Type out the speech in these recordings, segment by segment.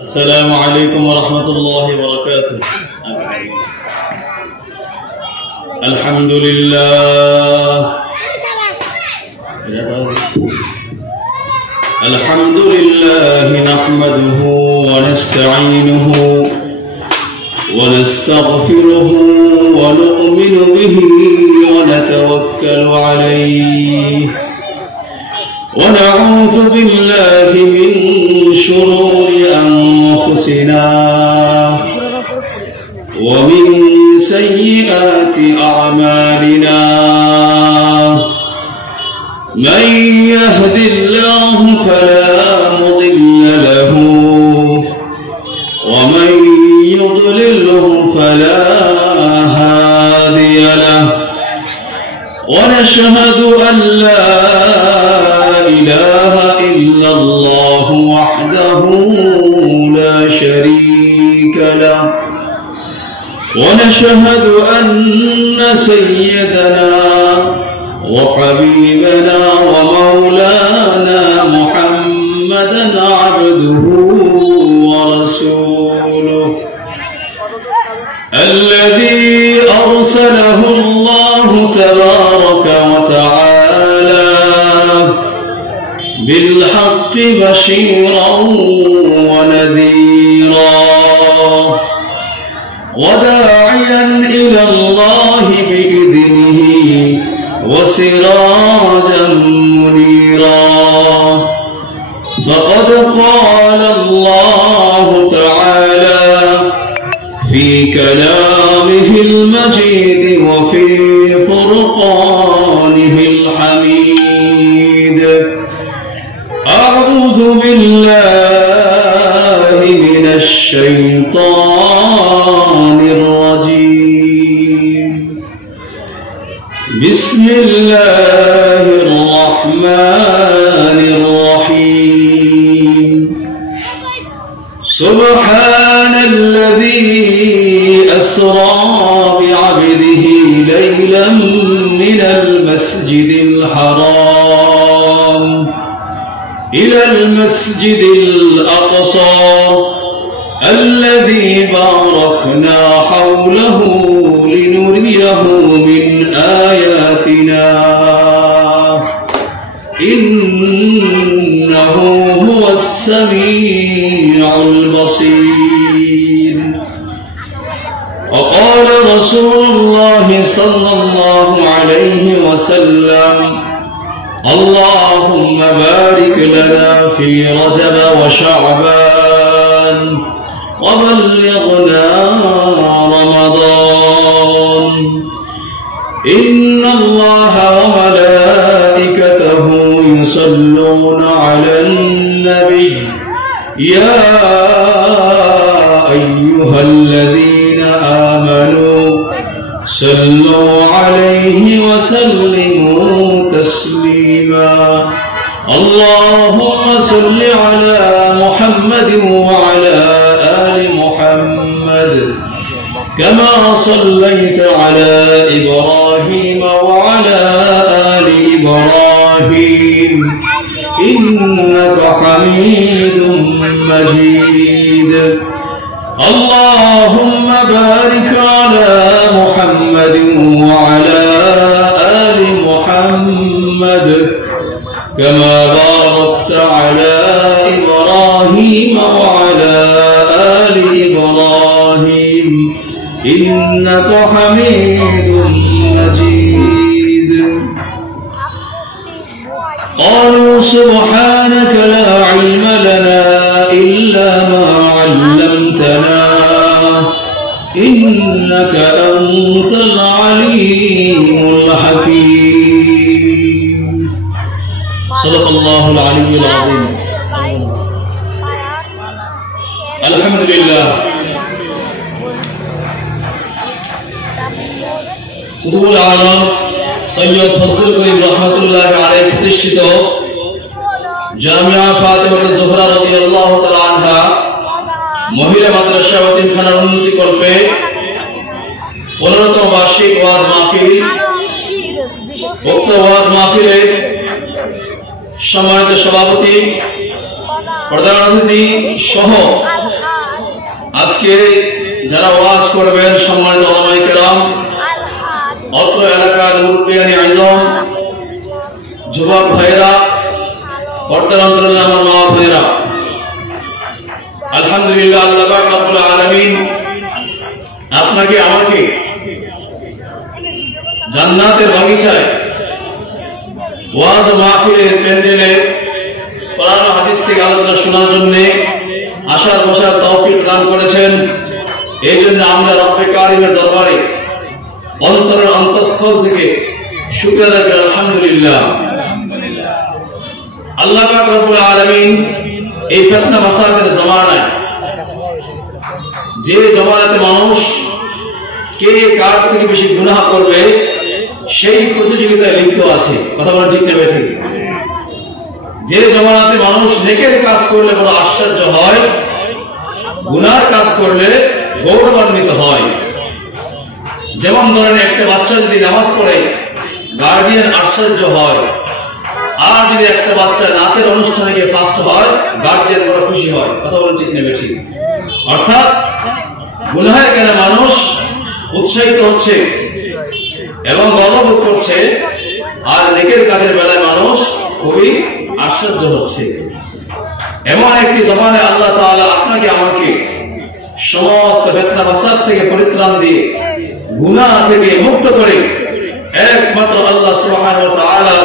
السلام عليكم ورحمة الله وبركاته. الحمد لله نحمده ونستعينه ونستغفره ونؤمن به ونتوكل عليه ونعوذ بالله من شرور أنفسنا ومن سيئات أعمالنا من يهد الله فلا مضل له ومن يضلله فلا هادي له ونشهد أن لا إله إلا الله وحده لا شريك له ونشهد أن سيدنا وحبيبنا ومولانا محمدا عبده ورسوله الذي أرسله الله تبارك وتعالى بالحق بشيرا ونذيرا وداعيا إلى الله بإذنه وسراجا منيرا فقد قال الله تعالى في كلامه المجيد وفي فرقانه الحميد أعوذ بالله من الشيطان الرجيم بسم الله الرحمن الرحيم سبحان الذي أسرى بعبده ليلا من المسجد الحرام إلى المسجد الأقصى الذي باركنا حوله لنريه من آياتنا إنه هو السميع البصير. وقال رسول الله صلى الله عليه وسلم اللهم بارك لنا في رجب وشعبان وبلغنا رمضان إن الله وملائكته يصلون على النبي يا أيها الذين آمنوا صلوا عليه وسلموا تسليما اللهم صل على محمد وعلى آل محمد كما صليت على إبراهيم وعلى آل إبراهيم إنك حميد مجيد اللهم بارك على محمد وعلى آل محمد كما باركت على إبراهيم وعلى آل إبراهيم إنك حميد مجيد. قالوا سبحانك لا علم لنا إلا ما علمتنا إنك أنت العليم الحكيم. صدق الله العلي العظيم. الحمد لله কুতুবুল আলম সৈয়দ ফজলুল করিম রাহমাতুল্লাহি আলাইহি প্রতিষ্ঠিত জামিয়া ফাতিমাতুজ জোহরা রাদিয়াল্লাহু তাআলা আনহা মহিলা মাদ্রাসা ও তিনখানার উন্নতি কল্পে 15তম বার্ষিক ওয়াজ মাহফিল উক্ত ওয়াজ মাহফিলের সম্মানিত সভাপতি प्रधान अतिथि सह আজকে যারা ওয়াজ করবেন সম্মানিত উলামায়ে কেরাম, অত্র এলাকার মুরব্বিয়ানি আইজম, যুবক ভাইরা, পর্দার অন্তরালে আমার মা বোনেরা, আলহামদুলিল্লাহ আল্লাহ পাক রব্বুল আলামিন আপনাকে আমাকে জান্নাতের বাগিচায় ওয়াজ ও মাহফিলের প্যান্ডেলে কোরআন ও হাদিস থেকে আলোচনা শোনার জন্য আসার বসার তৌফিক দান করেছেন। এই জন্য আমরা রব্বে কারিমের দরবারে অন্তরের অন্তঃস্থল থেকে শুকরিয়া আদায় করি আলহামদুলিল্লাহ। আল্লাহ পাক রব্বুল আলামিন এই ফিতনা মাসাদের জামানায়, যে জামানাতে মানুষ কে কার থেকে বেশি গুনাহ করবে সেই প্রতিযোগিতায় লিপ্ত আছে, কথা বলা ঠিক না ঠিক? যে জামানাতে মানুষ নেকের কাজ করলে বড় আশ্চর্য হয়, গুনার কাজ করলে গৌরবান্বিত হয়। যেমন ধরেন একটা বাচ্চা যদি নামাজ পড়ে গার্ডিয়ান আশ্চর্য হয়, আর যদি একটা বাচ্চা নাচের অনুষ্ঠানে গিয়ে ফার্স্ট হয় গার্ডিয়ান বড় খুশি হয়, কথা বলা ঠিক না ঠিক? অর্থাৎ গুনাহের কারণে মানুষ উৎসাহিত হচ্ছে এবং গর্ববোধ করছে, আর নেকের কাজের বেলায় মানুষ খুবই আশ্চর্য হচ্ছে। এমন একটি জামানায় আল্লাহ তাআলা আপনাকে আমাকে সমস্ত ফিতনা ফাসাদ থেকে পরিত্রাণ দিয়ে গুনাহ থেকে মুক্ত করে একমাত্র আল্লাহ সুবহানাহু ওয়া তাআলা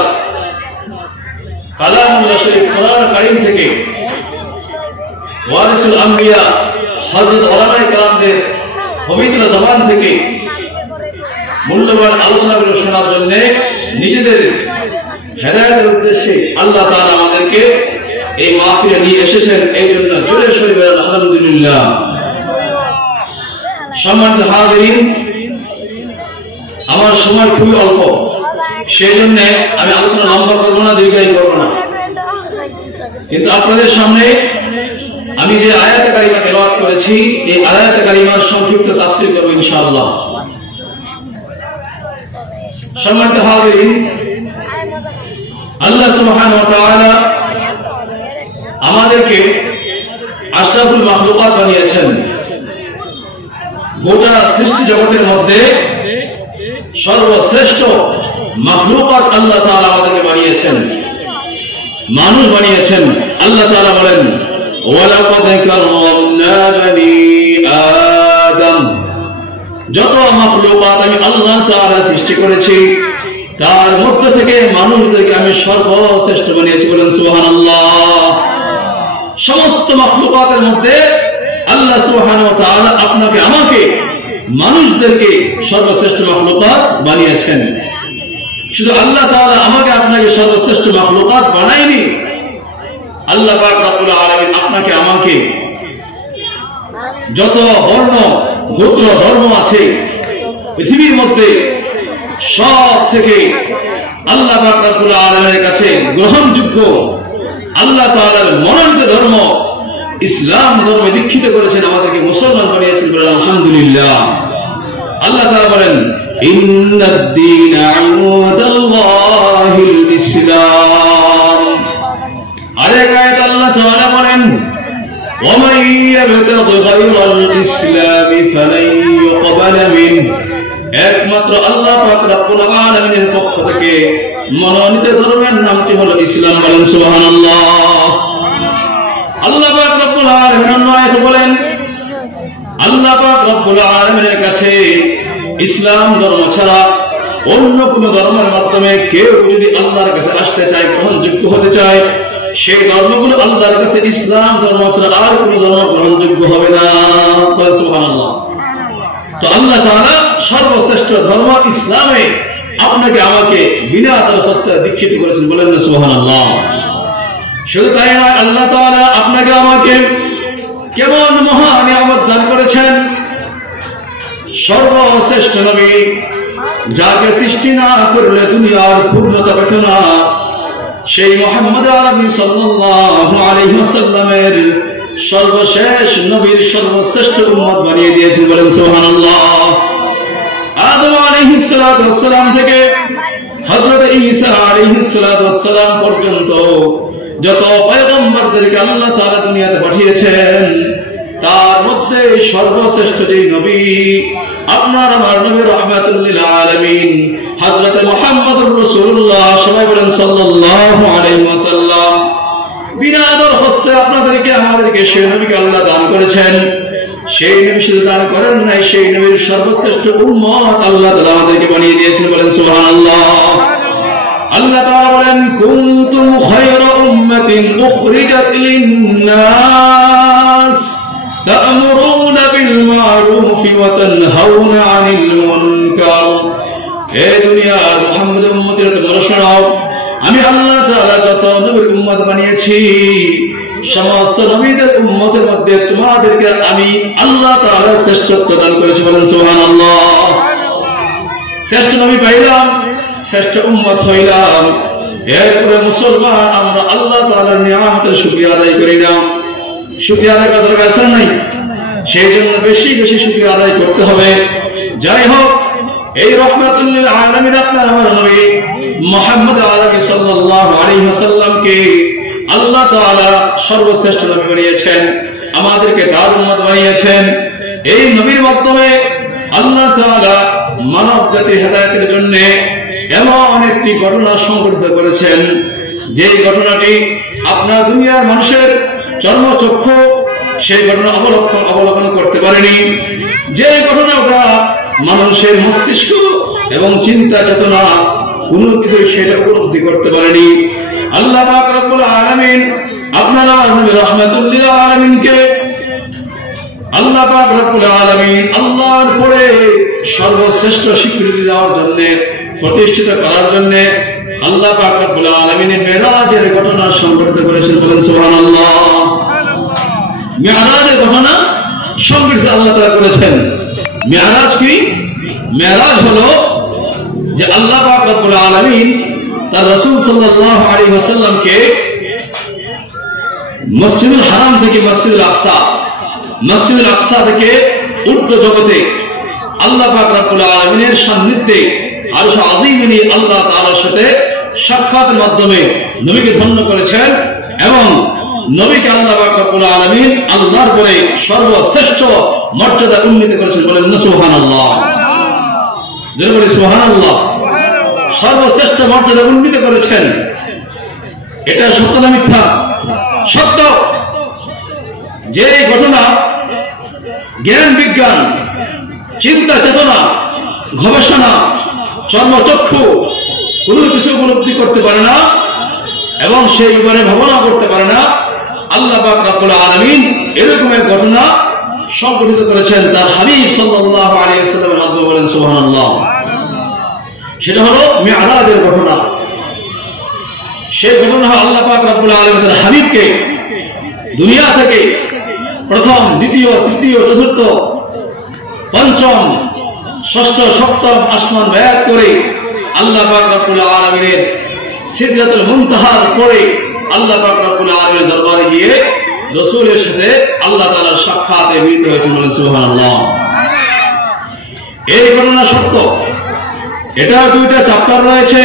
কালামুল্লাহ শরীফ কোরআন কারীম থেকে ওয়ারিসুল আম্বিয়া হযরত উলামায়ে কেরামদের পবিত্র জবান থেকে মূল্যবান আলোচনাগুলো শোনার জন্য নিজেদের হেদায়েতের উদ্দেশ্যে আল্লাহ তাআলা আমাদেরকে এই মাহফিলে নিয়ে এসেছেন। এই জন্য জোরে সরে বলেন আলহামদুলিল্লাহ। সম্মানিত হাজিরিন, আমার সময় খুবই অল্প, সেই জন্য আমি আলোচনা লম্বা করবো না, দীর্ঘায়িত করবো না, কিন্তু আপনাদের সামনে আমি যে আয়াতে কারিমা তেলাওয়াত করেছি এই আয়াতে কারিমার সংক্ষিপ্ত তাফসীর করব ইনশাআল্লাহ। সম্মানিত হাজিরিন, আল্লাহ সুবহানাহু ওয়া তাআলা আমাদেরকে আশরাফুল মাখলুকাত বানিয়েছেন। গোটা সৃষ্টি জগতের মধ্যে সর্বশ্রেষ্ঠ মাখলুকাত আল্লাহ তাআলা আমাদেরকে বানিয়েছেন, মানুষ বানিয়েছেন। আল্লাহ তাআলা বলেন ওয়ালাকাদ কাররামনা বানি আদম, যত মাখলুকাত আমি আল্লাহ তাআলা সৃষ্টি করেছি তার মধ্য থেকে মানুষদেরকে আমি সর্বশ্রেষ্ঠ বানিয়েছি, বলেন সুবহানাল্লাহ। সমস্ত মাখলুকাতের মধ্যে আল্লাহ সুবহানাহু ওয়া তাআলা আপনাকে আমাকে মানুষদেরকে সর্বশ্রেষ্ঠ মাখলুকাত বানিয়েছেন। শুধু আল্লাহ তাআলা আমাকে আপনাকে সর্বশ্রেষ্ঠ মাখলুকাত বানায়নি, আল্লাহ পাক রব্বুল আলামিন আপনাকে আমাকে যত বর্ণ গোত্র ধর্ম আছে পৃথিবীর মধ্যে সব থেকে আল্লাহ পাক রব্বুল আলামিনের কাছে গ্রহণযোগ্য আল্লাহ তাআলার মনোনীত ধর্ম ইসলাম ধর্মে দীক্ষিত করেছেন, আমাদেরকে মুসলমান বানিয়েছেন, বলেন আলহামদুলিল্লাহ। আল্লাহ তাআলা বলেন ইন্নাদ দীনা ইনদাল্লাহিল ইসলাম। আরেক আয়াতে আল্লাহ তাআলা বলেন ওয়ামান ইয়াবতাগি গায়রাল ইসলামি ফালান ইউকবালা মিনহু, একমাত্র আল্লাহ পাক রব্বুল আলামিনের পক্ষ থেকে মনোনীত ধর্মের নামটি হলো ইসলাম, বলেন সুবহানাল্লাহ। আল্লাহ পাক রব্বুল আলামিন আয়াতে বলেন আল্লাহ পাক রব্বুল আলামিনের কাছে ইসলাম ধর্ম ছাড়া অন্য কোন ধর্মের মাধ্যমে কেউ যদি আল্লাহর কাছে আসতে চায়, গ্রহণযোগ্য হতে চায়, সেই ধর্মগুলো আল্লাহর কাছে ইসলাম ধর্ম ছাড়া আর কোন ধর্ম গ্রহণযোগ্য হবে না, বলেন সুবহানাল্লাহ। তো আল্লাহ তাআলা সর্বশ্রেষ্ঠ ধর্ম ইসলামে আপনাকে আমাকে বিনা দরখাস্তে দীক্ষিত করেছেন, বলেন না সুবহানাল্লাহ। শুধু তাই নয়, আল্লাহ তাআলা আপনাকে আমাকে কেমন মহা নিয়ামত দান করেছেন। সর্বশ্রেষ্ঠ নবী, যাকে সৃষ্টি না করলে দুনিয়ার পূর্ণতা পেত না, সেই মুহাম্মদ আরবি সাল্লাল্লাহু আলাইহি ওয়াসাল্লামের সর্বশেষ নবীর সর্বশ্রেষ্ঠ উম্মত বানিয়ে দিয়েছেন, বলেন সুবহানাল্লাহ। আদম আলাইহিস সালাতু ওয়াস সালাম থেকে হযরত ঈসা আলাইহিস সালাতু ওয়াস সালাম পর্যন্ত যত পয়গম্বরদেরকে আল্লাহ তাআলা দুনিয়াতে পাঠিয়েছেন তার মধ্যে মধ্যে সর্বশ্রেষ্ঠ যে নবী, আপনার আমার নবী রাহমাতুল লিল আলামিন হযরত মুহাম্মদুর রাসূলুল্লাহ, সবাই বলেন সাল্লাল্লাহু আলাইহি ওয়াসাল্লাম। বিনা দরখাস্তে আপনাদেরকে আমাদেরকে সেই নবীকে আল্লাহ দান করেছেন। সেই নবী শুধু দান করেন নাই, সেই নবীর সর্বশ্রেষ্ঠ উম্মত আল্লাহ তাআলা আমাদেরকে বানিয়ে দিয়েছেন, বলেন সুবহানাল্লাহ। আল্লাহ তাআলা বলেন কুনতুম খায়রা উম্মাতিন উখরিজাত লিন-নাস তা'মুরুনা বিল মা'রুফি ওয়া তানহাউনা 'আনিল মুনকার। হে দুনিয়ার মুহাম্মদের উম্মতেরা, তোমরা শোনো, আমি আল্লাহ তাআলা যত নবীর উম্মত বানিয়েছি, সমস্ত নবীদের উম্মতের মধ্যে তোমাদেরকে আমি আল্লাহ তাআলা শ্রেষ্ঠত্ব দান করেছি, বলেন সুবহানাল্লাহ। শ্রেষ্ঠ নবী পাইলাম, শ্রেষ্ঠ উম্মত হইলাম। এরপরে মুসলমান আমরা আল্লাহ তাআলার নিয়ামতের শুকরিয়া আদায় করি না। শুকরিয়া আদায় করার দরকার আছে নাই? সেই জন্য বেশি বেশি শুকরিয়া আদায় করতে হবে। যাই হোক, এই রাহমাতুল লিল আলামিন আপনার আমার নবী মুহাম্মদ আরবি সাল্লাল্লাহু আলাইহি ওয়াসাল্লামকে আল্লাহ তাআলা সর্বশ্রেষ্ঠ নবী বানিয়েছেন, আমাদেরকে তার উম্মত বানিয়েছেন। এই নবীর মাধ্যমে আল্লাহ তাআলা মানব জাতির হেদায়েতের জন্য এমন একটি ঘটনা সংঘটিত করেছেন, যে ঘটনাটি আপনার দুনিয়ার মানুষের চর্মচক্ষু সেই ঘটনা অবলোকন করতে পারেনি, যে ঘটনাটা মানুষের মস্তিষ্ক এবং চিন্তা চেতনা কোন কিছু সেটা উপলব্ধি করতে পারেনি। আল্লাহ পাক রব্বুল আলামিন আপনারা নবী রাহমাতুল লিল আলামিনকে আল্লাহ পাক রব্বুল আলামিন আল্লাহর পরে সর্বশ্রেষ্ঠ স্বীকৃতি দেওয়ার জন্য, প্রতিষ্ঠিত করার জন্য আল্লাহ পাক রব্বুল আলামিন মেরাজের ঘটনা সংঘটিত করেছেন, বলেন সুবহানাল্লাহ। মেরাজের ঘটনা সংঘটিত আল্লাহ তাআলা করেছেন। মেরাজ কি? মেরাজ হলো যে আল্লাহ পাক রব্বুল আলামিন তার রাসূল সাল্লাল্লাহু আলাইহি ওয়াসাল্লামকে মসজিদুল হারাম থেকে মসজিদুল আকসা থেকে উর্ধ্ব জগতে আল্লাহ পাক রব্বুল আলামিনের সান্নিধ্যে আরশ আযীমে আল্লাহ তাআলার সাথে সাক্ষাতের মাধ্যমে নবীকে ধন্য করেছেন এবং নবীকে আল্লাহ পাক রব্বুল আলামিন আল্লাহর পরে সর্বশ্রেষ্ঠ মর্যাদা উন্নীত করেছেন, বলেন সুবহানাল্লাহ। যারা বলে সুবহানাল্লাহ, সর্বশ্রেষ্ঠ মর্যাদা উন্নীত করেছেন। এটা সত্য না মিথ্যা? সত্য। যে ঘটনা জ্ঞান বিজ্ঞান, চিন্তা চেতনা, গবেষণা, চর্মচক্ষু কোনো কিছু উপলব্ধি করতে পারে না এবং সেই ব্যাপারে ভাবনা করতে পারে না, আল্লাহ পাক রব্বুল আলামিন এরকম এক ঘটনা সংঘটিত করেছেন তার হাবিব সাল্লাল্লাহু আলাইহি ওয়াসাল্লামের মাধ্যমে, বলেন সুবহানাল্লাহ। সেটা হলো মিরাজের ঘটনা। সেই ঘটনা আল্লাহ পাক রব্বুল আলামিন তার হাবিবকে দুনিয়া থেকে প্রথম, দ্বিতীয়, তৃতীয়, চতুর্থ, পঞ্চম, ষষ্ঠ, সপ্তম আসমান ব্যয় করে আল্লাহ পাক রব্বুল আলামিনের সিদরাতুল মুনতাহার পরে আল্লাহ পাক রব্বুল আলামিনের দরবারে গিয়ে রাসূলের সাথে আল্লাহ তাআলার সাক্ষাতে মিলিত হয়েছেন, বলেন সুবহানাল্লাহ। এই ঘটনা সত্য। এটা দুইটা চ্যাপ্টার রয়েছে।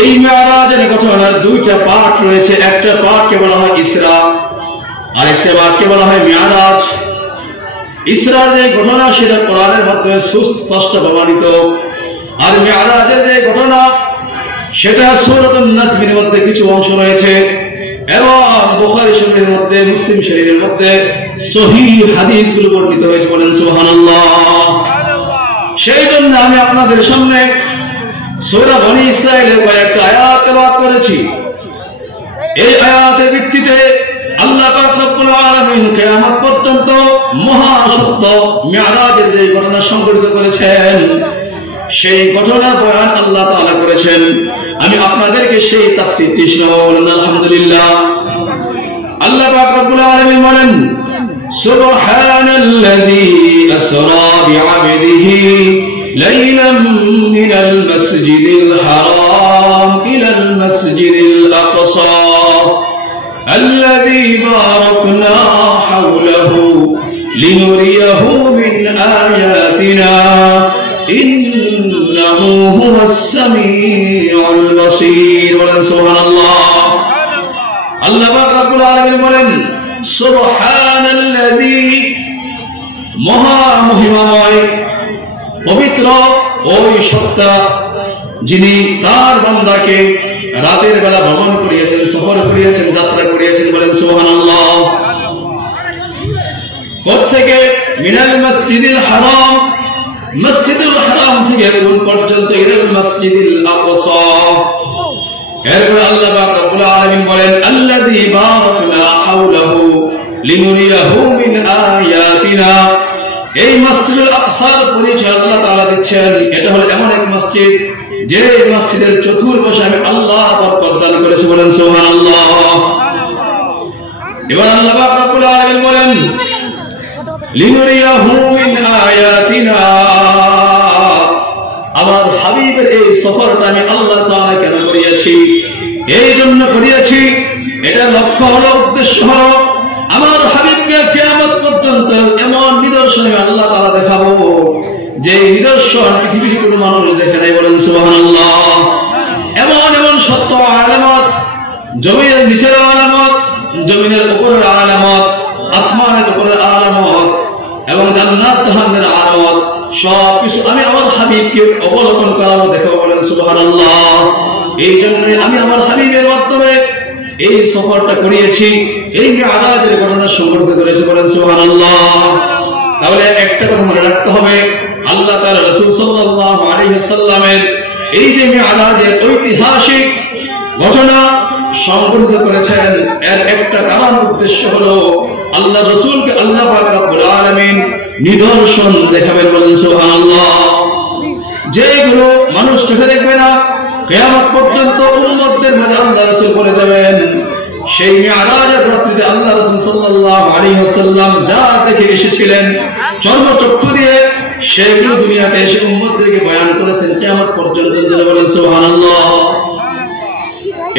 এই মিরাজের ঘটনার দুইটা পার্ট রয়েছে। একটা পার্টকে বলা হয় ইসরা, আর একটা পার্টকে বলা হয় মিরাজ। ইসরার যে ঘটনা সেটা কোরআনের মাধ্যমে সুস্পষ্ট প্রমাণিত, আর মিরাজের যে ঘটনা সেটা সূরাতুন নাজমের মধ্যে কিছু অংশ রয়েছে এবং বুখারী শরীফের মধ্যে, মুসলিম শরীফের মধ্যে সহিহ হাদিসগুলো বর্ণিত হয়েছে, বলেন সুবহানাল্লাহ। সেই জন্য আমি আপনাদের সামনে সূরা বনী ইসরাঈলের কয়েকটা আয়াত তেলাওয়াত করেছি। এই আয়াতের ভিত্তিতে আল্লাহ পাক রব্বুল আলামিন কিয়ামত পর্যন্ত মহাসত্য মিরাজের যে ঘটনা সংঘটিত করেছেন সেই ঘটনার বয়ান আল্লাহ তাআলা করেছেন। আমি আপনাদেরকে সেই তাফসীরটি শোনাবো, আলহামদুলিল্লাহ। আল্লাহ পাক রব্বুল আলামিন বলেন সুবহানাল্লাযী আসরা বিআবদিহি লাইলাম মিনাল মাসজিদিল হারাম ইলাল মাসজিদিল আকসা الذي باركنا حوله لنريه من آياتنا إنه هو السميع البصير سبحان الله الله رب العالمين বলেন سبحان الذي মহা মহিমাময় পবিত্র ওই সত্তা যিনি তার বান্দাকে রাতের বেলা ভ্রমণ করিয়েছেন, সফর করিয়েছেন, যাত্রা করিয়েছেন, বলেন সুবহানাল্লাহ। কোত্থেকে? মিনাল মসজিদিল হারাম, মসজিদুল হারাম থেকে কোন পর্যন্ত? ইলাল মসজিদিল আকসা। এরপর আল্লাহ পাক রব্বুল আলামিন বলেন আল্লাযী বারাকনা হাওলাহু লিনুরিয়াহু মিন আয়াতিনা। এই মসজিদুল আকসার পরিচয় আল্লাহ তাআলা দিচ্ছেন। এটা হলো এমন এক মসজিদ যে মসজিদের চতুর্পাশে আমি আল্লাহ বরকত দান করেছি, বলেন সুবহানাল্লাহ। এবার আল্লাহ পাক রব্বুল আলামিন বলেন লিনুরিয়াহু মিন আয়াতিনা। আমার হাবিবের এই সফরটা আমি আল্লাহ তাআলা কেন করিয়েছি? এই জন্য করিয়েছি, এটা লক্ষ্য হলো, উদ্দেশ্য হলো আমার হাবিবকে কিয়ামত পর্যন্ত এমন নিদর্শন আল্লাহ তাআলা দেখাবো যে নিদর্শন পৃথিবীর কোনো মানুষ দেখে নাই, বলেন সুবহানাল্লাহ। এমন এমন সত্য আলামত, জমিনের নিচের আলামত, জমিনের উপরের আলামত, আসমানের উপরের আলামত এবং জান্নাত জাহান্নামের আলামত সব কিছু আমি আমার হাবিবকে অবলোকন করাবো, দেখাবো, বলেন সুবহানাল্লাহ। এই জন্য আমি আমার হাবিবের মাধ্যমে এই সফরটা করিয়েছি, এই মিরাজের ঘটনা সংঘটিত করেছি, বলেন সুবহানাল্লাহ। তাহলে একটা কথা মনে রাখতে হবে, আল্লাহ তাআলা রাসূল সাল্লাল্লাহু আলাইহি ওয়াসাল্লামের এই যে মিরাজের ঐতিহাসিক ঘটনা সংঘটিত করেছেন, এর একটা কারণ উদ্দেশ্য হলো আল্লাহ রাসূলকে আল্লাহ পাক রব্বুল আলামিন নিদর্শন দেখাবেন, বলেন সুবহানাল্লাহ। যেগুলো মানুষ চোখে দেখবে না, কিয়ামত পর্যন্ত উম্মতদের মাঝে আল্লাহ রাসূল বলে দেবেন। সেই মিরাজের রাত্রিতে আল্লাহ রাসূল সাল্লাল্লাহু আলাইহি ওয়াসাল্লাম যা দেখে এসেছিলেন চর্মচক্ষু দিয়ে, সেগুলো দুনিয়াতে এসে উম্মতদেরকে বয়ান করেছেন কিয়ামত পর্যন্ত, বলেন সুবহানাল্লাহ।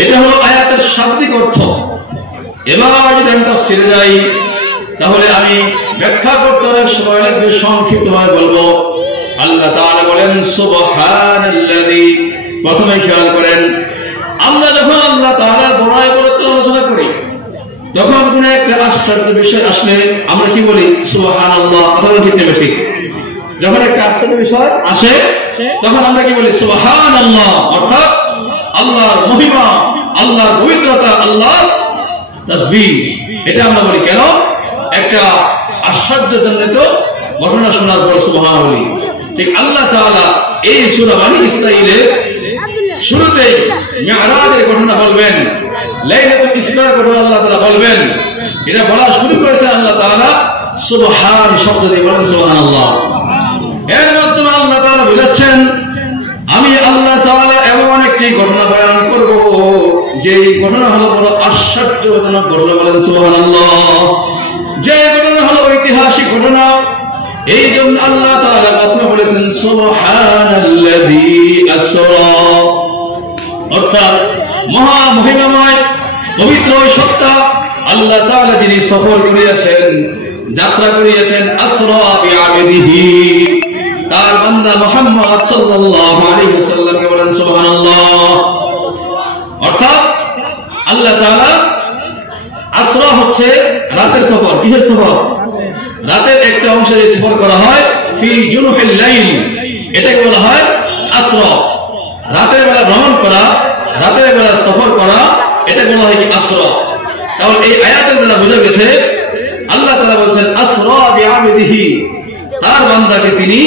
এটা হলো আয়াতের শাব্দিক অর্থ। এবার যদি আমি তাফসীরে যাই, তাহলে আমি ব্যাখ্যা করতে অনেক সময় লাগবে, সংক্ষিপ্তভাবে বলবো। আল্লাহ তাআলা বলেন সুবহানাল্লাযী। প্রথমে খেয়াল করেন, আমরা যখন আল্লাহ তাআলার বড়াই করে আলোচনা করি, তখন কোন একটা আশ্চর্য বিষয় আসলে আমরা কি বলি? সুবহানাল্লাহ। কথা ঠিক নেবে ঠিক? যখন একটা আশ্চর্য বিষয় আসে তখন আমরা কি বলি? সুবহানাল্লাহ। অর্থাৎ আল্লাহর মহিমা, আল্লাহর পবিত্রতা, আল্লাহর তাসবিহ, এটা আমরা বলি। কেন? একটা আশ্চর্যজনক ঘটনা শোনার পর সুবহানাল্লাহ বলি। ঠিক আল্লাহ তাআলা এই সূরা বনী ইসরাঈলের শুরুতেই মিরাজের ঘটনা বলবেন, লাইলাতুল ইসরার ঘটনা আল্লাহ তাআলা বলবেন। এটা বলা শুরু করেছেন আল্লাহ তাআলা সুবহান শব্দ দিয়ে, বলেন সুবহানাল্লাহ। এর মাধ্যমে আল্লাহ তাআলা বলেছেন আমি আল্লাহ তাআলা এমন একটি ঘটনা বয়ান করব যে ঘটনা হলো বড় আশ্চর্যজনক ঘটনা, বলেন সুবহানাল্লাহ। যে ঘটনা হলো ঐতিহাসিক ঘটনা। এই জন্য আল্লাহ তাআলা প্রথমে বলেছেন সুবহানাল্লাযী আসরা, অর্থাৎ মহা মহিমাময় পবিত্র সত্তা আল্লাহ তাআলা যিনি সফর করিয়েছেন, যাত্রা করিয়েছেন, আসরা বিআবদিহি, তার বান্দা মুহাম্মদ সাল্লাল্লাহু আলাইহি ওয়াসাল্লামকে, বলেন সুবহানাল্লাহ। অর্থাৎ আল্লাহ তাআলা আসরা হচ্ছে রাতের সফর। কিসের সফর? রাতের একটা অংশে সফর করা হয় ফি জুনুহিল লাইল, এটাকে বলা হয় আসরা। রাতের বেলা ভ্রমণ করা, রাতের বেলা সফর করা, এটা বলা হয় কি? আসরা। তাহলে এই আয়াতের বেলা বোঝা গেছে আল্লাহ তাআলা বলছেন আসরা বিআবদিহি, তার বান্দাকে তিনি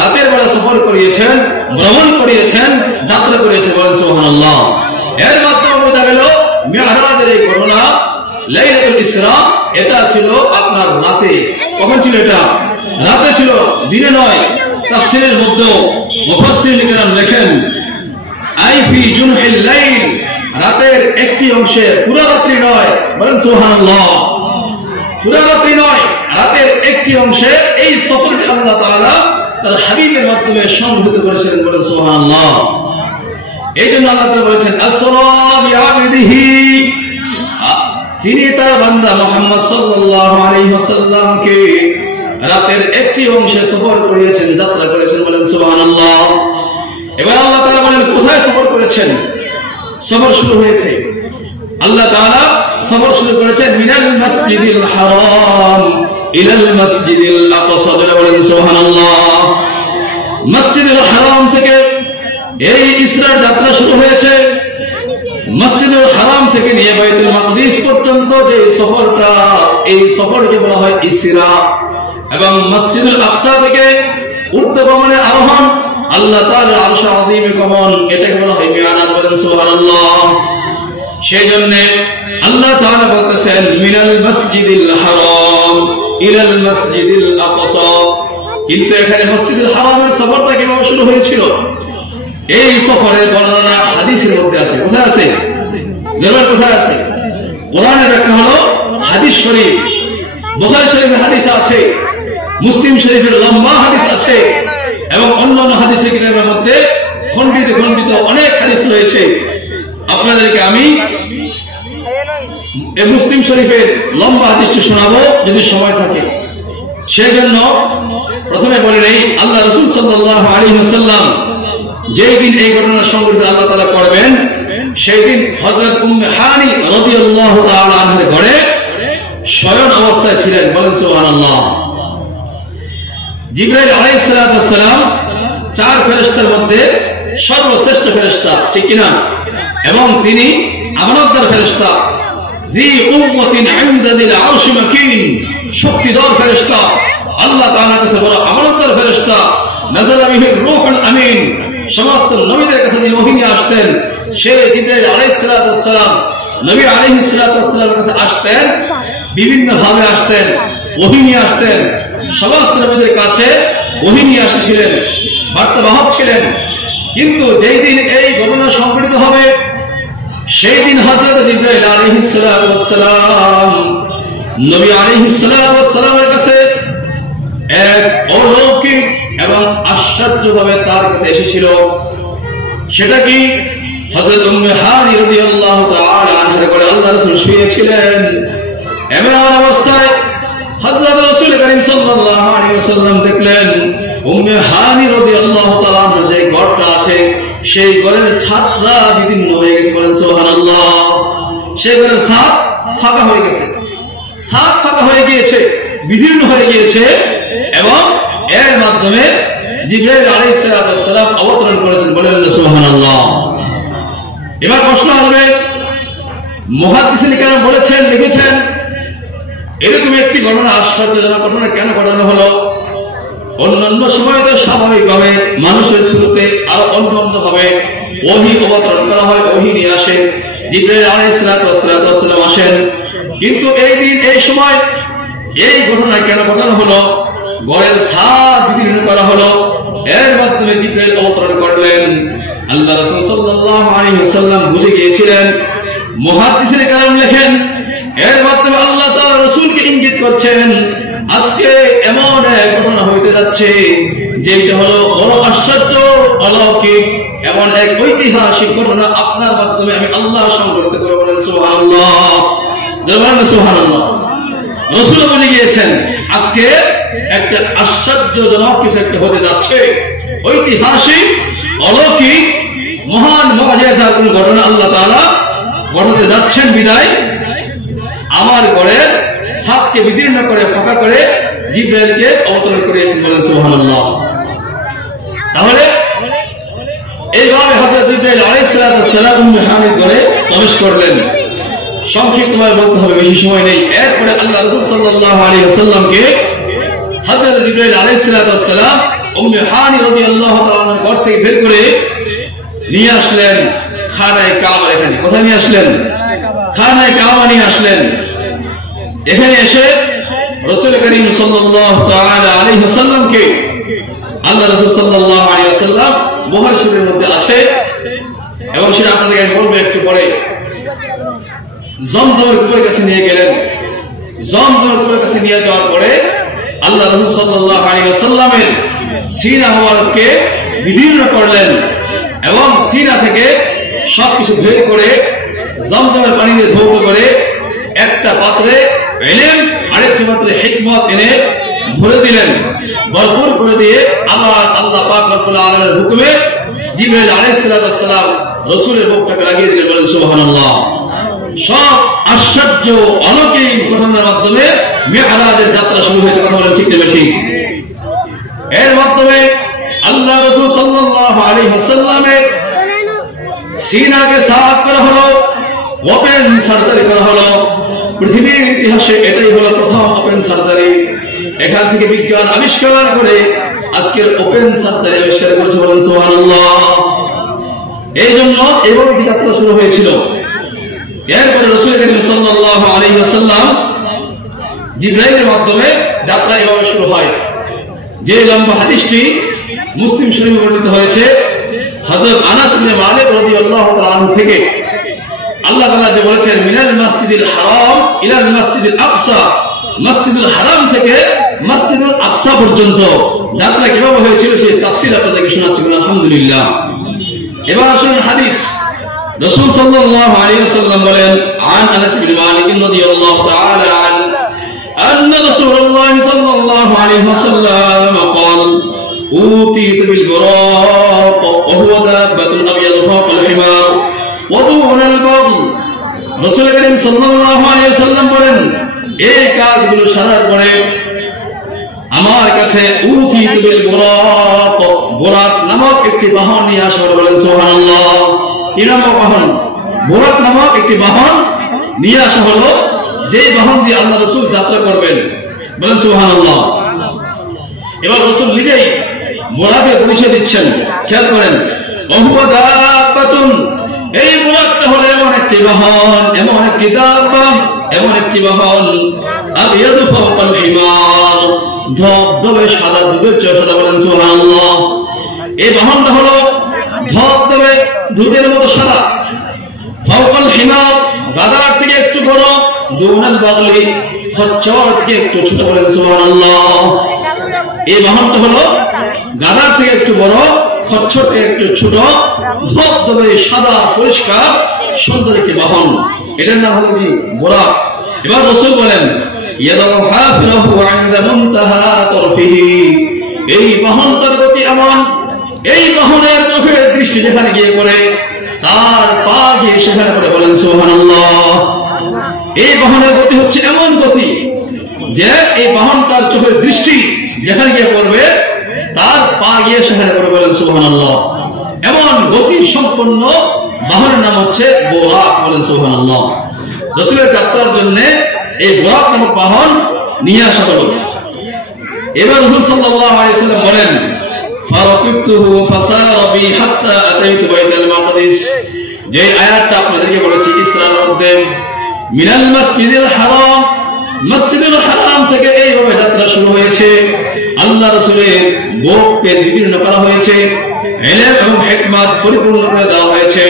রাতের বেলা সফর করিয়েছেন, ভ্রমণ করিয়েছেন, যাত্রা করিয়েছেন, বলেন সুবহানাল্লাহ। এর মাধ্যমে বোঝা গেল মিরাজের এই ঘটনা, লাইলাতুল ইসরা, এটা ছিল আপনার রাতে। কখন ছিল এটা? রাতে ছিল, দিনে নয়। তাফসীরের মধ্যে মুফাসসিরিন কিরাম লেখেন আই ফি জুনহিল লাইল, রাতের একটি অংশে, পুরো রাত্রি নয়, বলেন সুবহানাল্লাহ। পুরো রাত্রি নয়, রাতের একটি অংশে এই সফরটি আল্লাহ তাআলা তার হাবিবের মাধ্যমে সংঘটিত করেছিলেন, বলেন সুবহানাল্লাহ। এই জন্য আল্লাহ তাআলা বলেছেন আসরা বিআবদিহি, তিনি তার বান্দা মুহাম্মদ সাল্লাল্লাহু আলাইহি ওয়াসাল্লামকে রাতের একটি অংশে সফর করিয়েছেন, যাত্রা করেছেন, বলেন সুবহানাল্লাহ। এবার আল্লাহ তাআলা বলেন কোথায় সফর করেছেন? সফর শুরু হয়েছে, আল্লাহ তাআলা সফর শুরু করেছেন মিনাল মসজিদিল হারাম ইলাল মসজিদিল আকসা। বলেন সুবহানাল্লাহ। মসজিদুল হারাম থেকে এই ইসরার যাত্রা শুরু হয়েছে। মসজিদুল হারাম থেকে নিয়ে বাইতুল মাকদিস পর্যন্ত যে সফরটা, এই সফরকে বলা হয় ইসরা। এবং মসজিদুল আকসা থেকে ঊর্ধ্বগমনের আরোহণ, আল্লাহ তাআলার আরশ আযীমে গমন, এটাকে বলা হয় মিরাজ। বলেন সুবহানাল্লাহ। সেই জন্য আল্লাহ তাআলা বলতেছেন মিনাল মসজিদিল হারাম ইলাল মসজিদিল আকসা। কিন্তু এখানে মসজিদুল হারামের সফরটা কিভাবে শুরু হয়েছিল, এই সফরের বর্ণনা হাদিসের মধ্যে আছে। কোথায় আছে? জেনারেল কোথায় আছে? কোরআনের ব্যাখ্যা হলো হাদিস শরীফ। বুখারী শরীফের হাদিস আছে, মুসলিম শরীফের লম্বা হাদিস আছে, এবং অন্যান্য হাদিসের কিতাবের মধ্যে খণ্ডিত খণ্ডিত অনেক হাদিস রয়েছে। আপনাদেরকে আমি এই মুসলিম শরীফের লম্বা হাদিসটি শোনাবো যদি সময় থাকে। সেজন্য প্রথমে বলে নেই, আল্লাহ রাসূল সাল্লাল্লাহু আলাইহি ওয়াসাল্লাম যেই দিন এই ঘটনা সংঘটিত আল্লাহ তাআলা করবেন, সেই দিন হযরত উম্মে হানি রাদিয়াল্লাহু তাআলা আনহার ঘরে শয়ন অবস্থায় ছিলেন। বলেন সুবহানাল্লাহ। জিবরাইল আলাইহিস সালাম চার ফেরেশতার মধ্যে সর্বশ্রেষ্ঠ ফেরেশতা, ঠিক কি না? এবং তিনি আমানতদার ফেরেশতা, ذي قوة عند ذي العرش مكين, শক্তিধর ফেরেশতা, আল্লাহ তাআলার কাছে বড় আমানতদার ফেরেশতা। নাযালা বিহি রূহুল আমিন, সমস্ত নবীদের কাছে যিনি ওহী নিয়ে আসতেন, সেই জিবরাইল আলাইহিস সালাম নবী আলাইহিস সালামের কাছে আসতেন, বিভিন্ন ভাবে আসতেন, ওহী নিয়ে আসতেন। সমস্ত নবীদের কাছে ওহী নিয়ে আসছিলেন, বার্তাবাহক ছিলেন। কিন্তু যেই দিন এই ঘটনা সংঘটিত হবে, সেই দিন হযরত জিবরাইল আলাইহিস সালাম নবী আলাইহিস সালামের কাছে এক অলৌকিক এবং আশ্চর্যভাবে তার কাছে এসেছিল। সেটা কি? হযরত উম্মে হানি রাদিয়াল্লাহু তাআলা আনহার ঘরে আল্লাহর রাসূল শুয়েছিলেন। এমন অবস্থায় হযরত রাসূল করিম সাল্লাল্লাহু আলাইহি ওয়াসাল্লাম দেখলেন উম্মে হানি রাদিয়াল্লাহু তাআলা যে ঘরটা আছে, সেই ঘরের ছাদটা বিদীর্ণ হয়ে গেছে। বলেন সুবহানাল্লাহ। সেই ঘরের ছাদ ফাঁকা হয়ে গেছে, ছাদ ফাঁকা হয়ে গিয়েছে, বিদীর্ণ হয়ে গিয়েছে, এবং এর মাধ্যমে জিবরাইল আলাইহিস সালাম অবতরণ করেছেন। বলেন সুবহানাল্লাহ। এবার প্রশ্ন আসবে, মুহাদ্দিসিন কেরাম বলেছেন, লিখেছেন, এরকম একটি ঘটনা, আশ্চর্যজনক ঘটনা কেন ঘটানো হলো? অন্যান্য সময় তো স্বাভাবিকভাবে মানুষের শুরুতে আরো অন্য ভাবে ওহী অবতরণ করা হয়, ওহী নিয়ে আসে, জিবরাইল আলাইহিস সালাম আসেন। কিন্তু এই দিন এই সময় এই ঘটনা কেন ঘটানো হলো? ঘরের ছাদ বিদীর্ণ করা হলো, এর মাধ্যমে জিবরাইল অবতরণ করলেন। আল্লাহ রাসূল সাল্লাল্লাহু আলাইহি ওয়াসাল্লাম বুঝে গিয়েছিলেন। মুহাদ্দিসিন কেরাম লেখেন, এর মাধ্যমে আল্লাহ তাআলা রাসূলকে ইঙ্গিত করছেন, আজকে এমন এক ঘটনা হইতে যাচ্ছে যেটা হলো বড় আশ্চর্য, অলৌকিক, এমন এক ঐতিহাসিক ঘটনা আপনার মাধ্যমে আমি আল্লাহ সংঘটিত করব। বলেন সুবহানাল্লাহ। বলেন সুবহানাল্লাহ। রাসূল বলে গিয়েছেন, আজকে একটা আশ্চর্যজনক কিছু একটা হতে যাচ্ছে, ঐতিহাসিক, অলৌকিক, মহান মুআজিজার কোন ঘটনা আল্লাহ তাআলা ঘটাতে যাচ্ছেন। বিদায় আমার ঘরের ছাদকে বিদীর্ণ করে ফাঁকা করে জিবরাইলকে অবতরণ করিয়েছেন। বলেন সুবহানাল্লাহ। তাহলে এইভাবে হযরত জিবরাইল আলাইহিস সালাম উম্মে হানির ঘরে প্রবেশ করলেন। সংক্ষিপ্তভাবে বলতে হবে, বেশি সময় নেই। এরপরে আল্লাহ রাসূল সাল্লাল্লাহু আলাইহি ওয়াসাল্লামকে হযরত জিবরাইল আলাইহিস সালাম উম্মে হানি রাদিয়াল্লাহু তাআলা ঘর থেকে বের করে নিয়ে আসলেন খানায়ে কাবা। এখানে কোথায় নিয়ে আসলেন? খানায়ে কাবা নিয়ে আসলেন। এখানে এসে রাসূল করিম সাল্লাল্লাহু তাআলা আলাইহি ওয়াসাল্লামকে আল্লাহ রাসূল সাল্লাল্লাহু আলাইহি ওয়াসাল্লাম বুখারী শরীফের মধ্যে আছে, এবং সেটা আপনাদেরকে আমি বলবো একটু পরে। জমজমের কূপের কাছে নিয়ে গেলেন। জমজমের কূপের কাছে নিয়ে যাওয়ার পরে আল্লাহ রাসূল সাল্লাল্লাহু আলাইহি ওয়াসাল্লামের সিনা মুবারককে বিদীর্ণ করলেন, এবং সিনা থেকে সবকিছু বের করে জমজমের পানি দিয়ে ধৌত করে একটা পাত্রে ইলম, আরেকটি পাত্রে হিকমত এনে ভরে দিলেন। ভরপুর করে দিয়ে আবার আল্লাহ পাক রব্বুল আলামিনের হুকুমে জিবরাইল আলাইহিস সালাম রাসূলের বুকটাকে লাগিয়ে দিলেন। বলেন সুবহানাল্লাহ। সব আশ্চর্য অলৌকিক ঘটনার মাধ্যমে মিরাজের যাত্রা শুরু হয়েছে। কথা বলেন ঠিক না ঠিক? আলাইহি ওয়াসাল্লামের সিনাকে সাফ করা হলো, ওপেন সার্জারি করা হলো। পৃথিবীর ইতিহাসে এটাই হলো প্রথম ওপেন সার্জারি। এখান থেকে বিজ্ঞান আবিষ্কার করে আজকের ওপেন সার্জারি আবিষ্কার করেছে, বলেন সুবহানাল্লাহ। এই জন্য এভাবে যাত্রা শুরু হয়েছিল। এরপরে রাসূল করিম সাল্লাল্লাহু আলাইহি ওয়াসাল্লাম জিবরাইলের মাধ্যমে যাত্রা এভাবে শুরু হয়। যে লম্বা হাদিসটি মুসলিম শরীফে বর্ণিত হয়েছে হযরত আনাস ইবনে মালিক রাদিয়াল্লাহু তাআলা আনহু থেকে, আল্লাহ তাআলা যে বলেছেন মিনাল মাসজিদিল হারাম ইলাল মাসজিদিল আকসা, মসজিদুল হারাম থেকে মসজিদুল আকসা পর্যন্ত যাত্রা কিভাবে হয়েছিল সেই তাফসীর আপনাদেরকে শোনাচ্ছি, আলহামদুলিল্লাহ। এবার শুনুন হাদিস। রাসূল সাল্লাল্লাহু আলাইহি ওয়াসাল্লাম বলেন, আন আনাস ইবনে মালিক রাদিয়াল্লাহু তাআলা আন আন্না রাসূলুল্লাহ সাল্লাল্লাহু আলাইহি ওয়াসাল্লাম قال اوتيت بالبراق وهو دابة ابيض فوق الحمار ودون البغل। রাসূল করিম সাল্লাল্লাহু আলাইহি ওয়াসাল্লাম বলেন, এই কাজগুলো সারার পরে আমার কাছে উতিত বিল বুরাক, বুরাক নামক একটি বাহন নিয়ে আসা হলো, বলেন সুবহানাল্লাহ। কি নামক বাহন? বুরাক নামক একটি বাহন নিয়ে আসা হলো, যে বাহন দিয়ে আল্লাহ রাসূল যাত্রা করবেন, বলেন সুবহানাল্লাহ। এবার রাসূল নিজেই বুরাকে পরিচয় দিচ্ছেন, খেয়াল করেন। ওহুয়া দাব্বাতুন, এই বুরাকটা হলো এমন একটি বাহন, এমন একটি দাব্বা, এমন একটি বাহন আবিয়াদু ফাওকাল হিমার, ধবধবে সাদা, দুধের চেয়ে সাদা, বলেন সুবহানাল্লাহ। এই বাহনটা হলো ধবধবে দুধের মতো সাদা। ফাওকাল হিমার, গাধার থেকে একটু বড়। দুনাল বাগলি, খচ্চর থেকে একটু ছোট, বলেন সুবহানাল্লাহ। এই বাহনটা হলো গাধার থেকে একটু বড়, খচ্চর থেকে একটু ছোট, ধবধবে সাদা, পরিষ্কার, সুন্দর একটি বাহন। এটার নাম হলো কি? বুরাক। এবার রাসূল বলেন, ইয়াদাউ হাফিরাহু ইনদা মুনতাহা তারফিহি, এই বাহনটার গতি এমন, এই বাহনের চোখের দৃষ্টি যেখানে গিয়ে পড়ে তার পা গিয়ে সেখানে পড়ে, বলেন সুবহানাল্লাহ। এই বাহনের গতি হচ্ছে এমন গতি যে এই বাহনটার চোখের দৃষ্টি যেখানে গিয়ে পড়বে তার পা গিয়ে সেখানে পড়ে, বলেন সুবহানাল্লাহ। এমন গতি সম্পন্ন বাহনের নাম হচ্ছে বুরাক, বলেন সুবহানাল্লাহ। রাসূলের যাত্রার জন্য এই বুরাক নামক বাহন নিয়ে আসা হলো। এবার রাসূল সাল্লাল্লাহু আলাইহি ওয়াসাল্লাম বলেন, ফারাকিবতুহু ফাসারা বি হাত্তা আতাইতু বাইতুল মাকদিস, যে আয়াতটা আপনাদেরকে বলেছি ইসরার মধ্যে, মিনাল মাসজিদিল হারাম, মসজিদুল হারাম থেকে এইভাবে যাত্রা শুরু হয়েছে। আল্লাহ রাসূলের বুককে বিদীর্ণ করা হয়েছে, ইলম এবং হিকমত পরিপূর্ণ করে দেওয়া হয়েছে।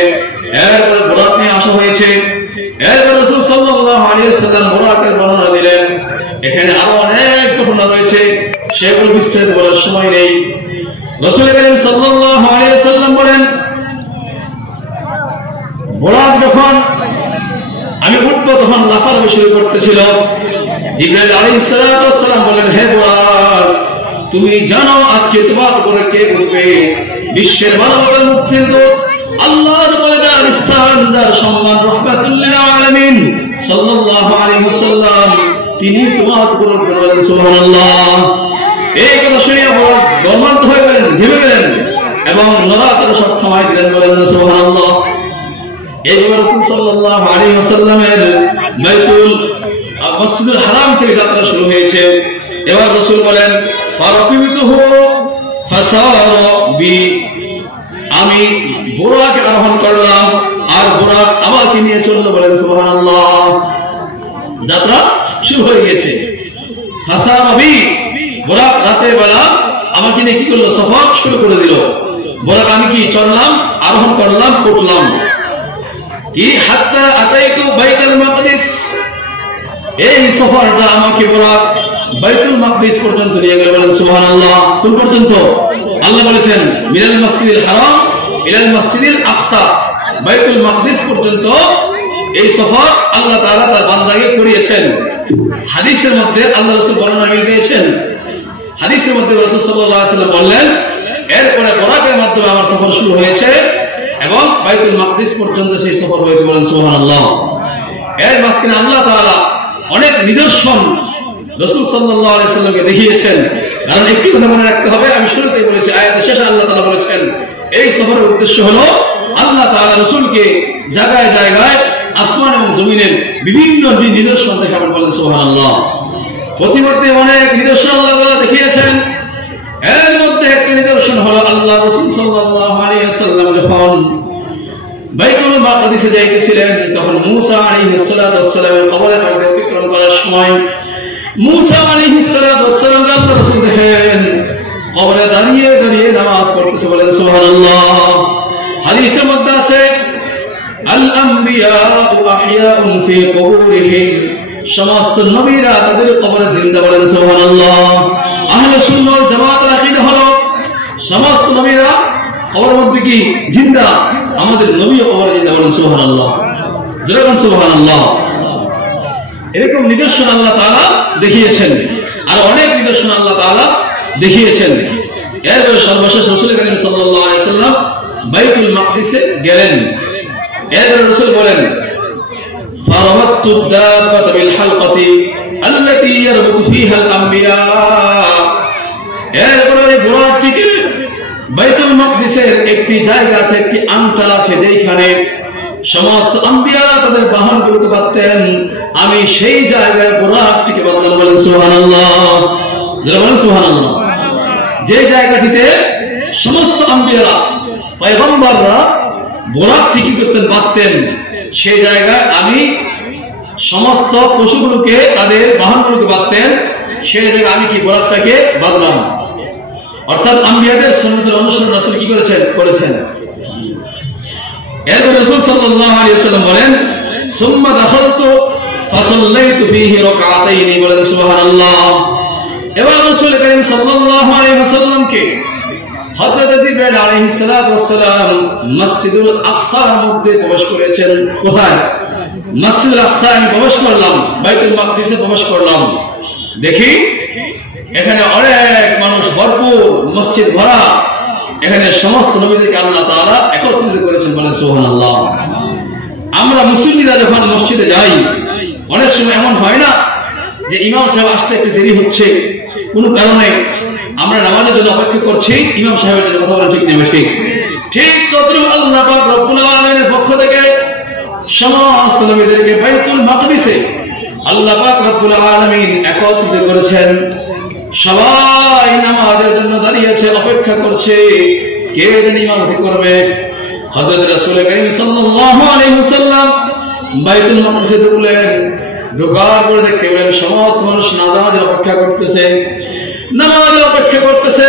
এরপর বুরাক নিয়ে আসা হয়েছে। এরপর রাসূল সাল্লাল্লাহু আলাইহি ওয়াসাল্লাম বুরাকের বর্ণনা দিলেন। এখানে আরো অনেক ঘটনা রয়েছে, সেগুলো বিস্তারিত বলার সময় নেই। রাসূল করিম সাল্লাল্লাহু আলাইহি ওয়াসাল্লাম বলেন, বুরাক যখন আমি উঠবো তখন লাফালাফি শুরু করতেছিল। জিবরাইল আলাইহিস সালাম বলেন, হে বুরাক, তুমি জানো আজকে তোমার উপরে কে উঠবে? বিশ্বের মানবতার মুক্তির দূত, আল্লাহর পয়গাম স্থান, যার সম্মান রাহমাতুল লিল আলামিন সাল্লাল্লাহু আলাইহি ওয়াসাল্লাম, তিনি তোমার উপরে উঠবেন, বলেন সুবহানাল্লাহ। এই কথা শুনে বুরাক গর্বান্বিত হয়ে গেলেন, ঘেমে গেলেন এবং নড়াচড়া সব থামাই দিলেন, বলেন সুবহানাল্লাহ। এইভাবে রাসূল সাল্লাল্লাহু আলাইহি ওয়াসাল্লামের বাইতুল মসজিদুল হারাম থেকে যাত্রা শুরু হয়েছে। এবার রাসূল বলেন, ফারাকিবতুহু ফাসারা বি, আমি বুরাকে আরোহণ করলাম আর বুরাক আমাকে নিয়ে চলল, বলেন সুবহানাল্লাহ। যাত্রা শুরু হয়ে গেছে। ফাসারা বি, বুরাক রাতের বেলা আমাকে নিয়ে কি করলো? সফর শুরু করে দিল। বুরাক আমি কি চললাম, আরোহণ করলাম, উঠলাম। কি হাত্তা আতাইতু বাইতুল মাকদিস, এই সফরটা আমাকে বুরাক বাইতুল মাকদিস পর্যন্ত নিয়ে গেল, বলেন সুবহানাল্লাহ। কোন পর্যন্ত? আল্লাহ বলেছেন মিনাল মাসজিদিল হারাম ইলাল মাসজিদিল আকসা, বাইতুল মাকদিস পর্যন্ত এই সফর আল্লাহ তাআলা তার বান্দাকে করিয়েছেন। হাদিসের মধ্যে আল্লাহ রাসূল বর্ণনা দিয়েছেন। হাদিসের মধ্যে রাসূল সাল্লাল্লাহু আলাইহি ওয়াসাল্লাম বললেন, এরপরে বুরাকের মাধ্যমে আমার সফর শুরু হয়েছে এবং বাইতুল মাকদিস পর্যন্ত সেই সফর হয়েছে, বলেন সুবহানাল্লাহ। এর মাঝখানে আল্লাহ তাআলা অনেক নিদর্শন রাসূল সাল্লাল্লাহু আলাইহি ওয়াসাল্লামকে দেখিয়েছেন। কারণ একটি কথা মনে রাখতে হবে, আমি শুরুতেই বলেছি, আয়াতের শেষে আল্লাহ তাআলা বলেছেন, এই সফরের উদ্দেশ্য হলো আল্লাহ তাআলা রাসূলকে জায়গায় জায়গায় আসমান এবং জমিনের বিভিন্ন নিদর্শন দেখাবেন। বলেন সুবহানাল্লাহ। প্রতিমধ্যে অনেক নিদর্শন আল্লাহ তাআলা দেখিয়েছেন। এর মধ্যে একটা নিদর্শন হলো আল্লাহ রাসূল সাল্লাল্লাহু আলাইহি ওয়াসাল্লাম যখন বাইতুল মাকদিসে যাইতেছিলেন, তখন মূসা আলাইহিস সালাতু ওয়াস সালামের কবরের পাশ দিয়ে অতিক্রম করার সময় মূসা আলাইহিস সালাতু ওয়াস সালাম আল্লাহ রাসূল দেখেন কবরে দাঁড়িয়ে দাঁড়িয়ে নামাজ পড়তেছে। বলেন সুবহানাল্লাহ। হাদিসের মধ্যে আছে আল আমবিয়াউ আহইয়াউন ফি কুবুরিহিম, সমস্ত নবীরা তাদের কবরে জিন্দা। বলেন সুবহানাল্লাহ। আহলে সুন্নাহ ওয়াল জামাতের আকীদা হলো সমস্ত নবীরা কবরের মধ্যে কি জিন্দা, আমাদের নবীও কবরে জিন্দা। বলেন সুবহানাল্লাহ। জোরে বলেন সুবহানাল্লাহ। এরকম নিদর্শন আল্লাহ তাআলা দেখিয়েছেন, আর অনেক নিদর্শন আল্লাহ তাআলা দেখিয়েছেন। এরপরে সর্বশেষ রাসূল করিম সাল্লাল্লাহু আলাইহি ওয়াসাল্লাম বাইতুল মাকদিসে গেলেন। এরপরে রাসূল বলেন ফারাওয়াতু দাব্বাতা বিল হালকাতি আল্লাতী ইয়ারবুতু ফিহা আল আমবিয়া। এরপরে ঘোড়াটিকে বাইতুল মাকদিসের একটি জায়গা আছে, একটি আংটা আছে, যেখানে সমস্ত আম্বিয়ারা তাদের বাহন করতে পারতেন। আমি সেই জায়গায় ঘোড়াটিকে বাঁধলাম। বলেন সুবহানাল্লাহ। বলেন সুবহানাল্লাহ। যে জায়গাটিতে সমস্ত আম্বিয়ারা পয়গম্বররা ঘোড়াটি কি করতেন, বাঁধতেন, সেই জায়গায় আমি সমস্ত পশুগুলোকে তাদের বাহনগুলোকে বাঁধতেন, সেই জায়গায় আমি কি ঘোড়াটাকে বাঁধলাম। অর্থাৎ আম্বিয়াদের সুন্নতের অনুসরণ রাসূল কি করেছেন। এরপর রাসূল সাল্লাল্লাহু আলাইহি ওয়াসাল্লাম বলেন সুম্মা দাখালতু ফাসাল্লাইতু ফীহি রাকাতাইনি। বলেন সুবহানাল্লাহ। এবার রাসূল করিম সাল্লাল্লাহু আলাইহি ওয়াসাল্লামকে হযরত জিবরাইল আলাইহিস সালাতু ওয়াস সালাম মসজিদুল আকসার মধ্যে প্রবেশ করেছেন। কোথায়? মসজিদুল আকসা। আমি প্রবেশ করলাম, বাইতুল মাকদিসে প্রবেশ করলাম, দেখি এখানে অনেক মানুষ ভরপুর, মসজিদ ভরা। এখানে সমস্ত নবীদেরকে আল্লাহ তাআলা একত্রিত করেছেন। বলেন সুবহানাল্লাহ। আমরা মুসলিমরা যখন মসজিদে যাই, অনেক সময় এমন হয় না যে ইমাম সাহেব আসতে একটু দেরি হচ্ছে, কোনো কারণে আমরা নামাজের জন্য অপেক্ষা করছি, ইমাম সাহেবের জন্য কথা বলা ঠিক নেবে। ঠিক তদ্রুপ আল্লাহ পাক রব্বুল আলামিনের পক্ষ থেকে সমস্ত নবীদেরকে বাইতুল মাকদিসে আল্লাহ পাক রব্বুল আলামিন একত্রিত করেছেন। সবাই নামাজের জন্য দাঁড়িয়েছে, অপেক্ষা করছে কে যেন ইমামতি করবে। হযরত রাসূল করিম সাল্লাল্লাহু আলাইহি ওয়াসাল্লাম বাইতুল মাকদিসে ঢুকলেন। ঢোকার পরে দেখতে পেলেন সমস্ত মানুষ নামাজের অপেক্ষা করতেছে, নামাজের অপেক্ষা করতেছে।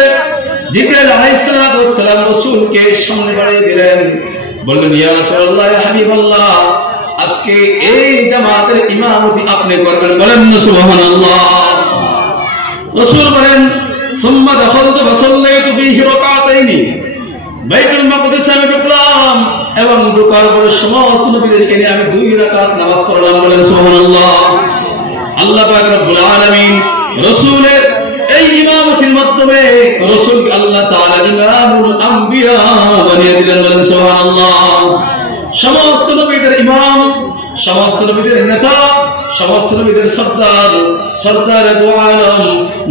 জিবরাইল আলাইহিস সালাতু ওয়াস সালাম রাসূলকে সামনে বাড়িয়ে দিলেন, বললেন ইয়া রাসূলুল্লাহ, ইয়া হাবিবাল্লাহ, আজকে এই জামাতের ইমামতি আপনি করবেন। বলেন সুবহানাল্লাহ। রাসূল বলেন সুম্মা দাখালতু ফাসাল্লাইতু ফীহি রাকাতাইনি। বাইতুল মাকদিসে আমি ঢুকলাম এবং ঢোকার পরে সমস্ত নবীদেরকে নিয়ে আমি 2 রাকাত নামাজ পড়লাম। বলেন সুবহানাল্লাহ। আল্লাহ পাক রব্বুল আলামিন রাসূলের এই ইমামতির মাধ্যমে রাসূলকে আল্লাহ তাআলা ইমামুল আম্বিয়া বানিয়ে দিলেন। বলেন সুবহানাল্লাহ। সমস্ত নবীদের ইমাম, সমস্ত নবীদের নেতা, সমস্ত নবীদের সর্দার, সর্দারে দু আলম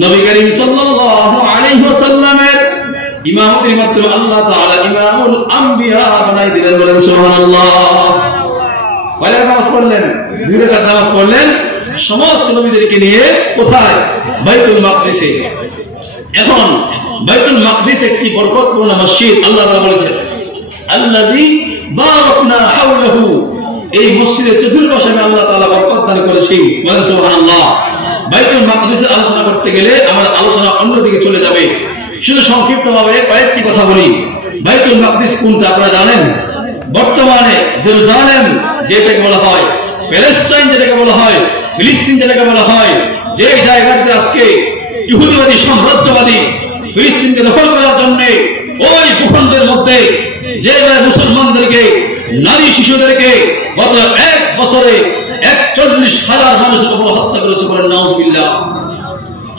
নবী করিম সাল্লাল্লাহু আলাইহি ওয়াসাল্লামের ইমামতির মাধ্যমে আল্লাহ তাআলা ইমামুল আম্বিয়া বানিয়ে দিলেন। বলেন সুবহানাল্লাহ। কয় রাকাত নামাজ পড়লেন? 2 রাকাত নামাজ পড়লেন সমস্ত নবীদেরকে নিয়ে। কোথায়? বাইতুল মাকদিসে। এখন বাইতুল মাকদিস একটি বরকতপূর্ণ মসজিদ। আল্লাহ তাআলা বলেছেন আল্লাযী বারাকনা হাওলাহু, এই মসজিদের চতুর্পাশে আল্লাহ তাআলা বরকত দান করেছেন। বলেন সুবহানাল্লাহ। বাইতুল মাকদিসের আলোচনা করতে গেলে আমার আলোচনা অন্যদিকে চলে যাবে, শুধু সংক্ষিপ্তভাবে কয়েকটি কথা বলি। বাইতুল মাকদিস কোনটা আপনারা জানেন? বর্তমানে জেরুজালেম যেটাকে বলা হয়, প্যালেস্টাইন যেটাকে বলা হয়, ফিলিস্তিন যেটাকে বলা হয়, যে জায়গাটিতে আজকে ইহুদিবাদী সাম্রাজ্যবাদী ফিলিস্তিনকে দখল করার জন্য ওই ভূখণ্ডের মধ্যে যে মুসলমানদেরকে, নারী শিশুদেরকে গত 1 বছরে 41,000 মানুষের উপর হত্যা করেছে। বলেন নাউজুবিল্লাহ।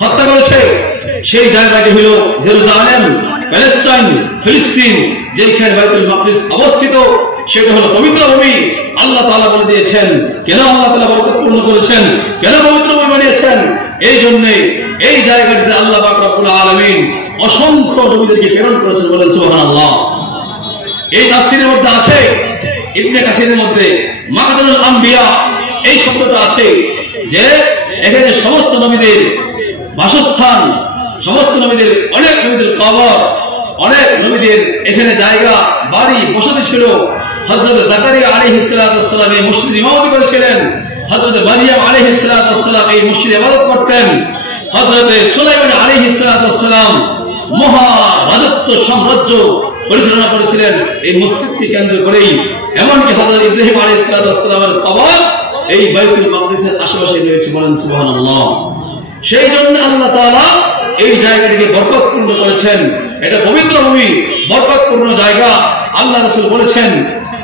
হত্যা করেছে। সেই জায়গাটি হলো জেরুজালেম, প্যালেস্টাইন, ফিলিস্তিন, যেখানে বাইতুল মাকদিস অবস্থিত। সেটা হলো পবিত্র ভূমি। আল্লাহ তাআলা বলে দিয়েছেন কেন আল্লাহ তাআলা বরকতপূর্ণ করেছেন, কেন পবিত্র ভূমি বানিয়েছেন। এই জন্য এই জায়গাটিতে আল্লাহ পাক রব্বুল আলামিন অসংখ্য নবীদেরকে প্রেরণ করেছেন। বলেন সুবহানাল্লাহ। এই তাফসীরের মধ্যে আছে, ইবনে কাসিরের মধ্যে মাকাদুল আম্বিয়া এই শব্দটা আছে যে এখানে সমস্ত নবীদের বাসস্থান, সমস্ত নবীদের, অনেক নবীদের কবর, অনেক নবীদের এখানে জায়গা বাড়ি বসতি ছিল। হযরত জাকারিয়া আলাইহিস সালাতু ওয়াস সালাম এই মসজিদে ইমামতি করেছিলেন, হযরত মারইয়াম আলাইহিস সালাতু ওয়াস সালাম এই মসজিদে ইবাদত করতেন, হযরত সুলাইমান আলাইহিস সালাতু ওয়াস সালাম মহা রাজত্ব সাম্রাজ্য পরিচালনা করেছিলেন এই মসজিদকে কেন্দ্র করেই। এমনকি হযরত ইব্রাহিম আলাইহিস সালাতু ওয়াস সালামের কবর এই বাইতুল মাকদিসের আশেপাশে রয়েছে, বলেন সুবহানাল্লাহ। সেই জন্য আল্লাহ তাআলা এই জায়গাটিকে বরকতপূর্ণ করেছেন। এটা পবিত্র ভূমি, বরকতপূর্ণ জায়গা। আল্লাহ রাসূল বলেছেন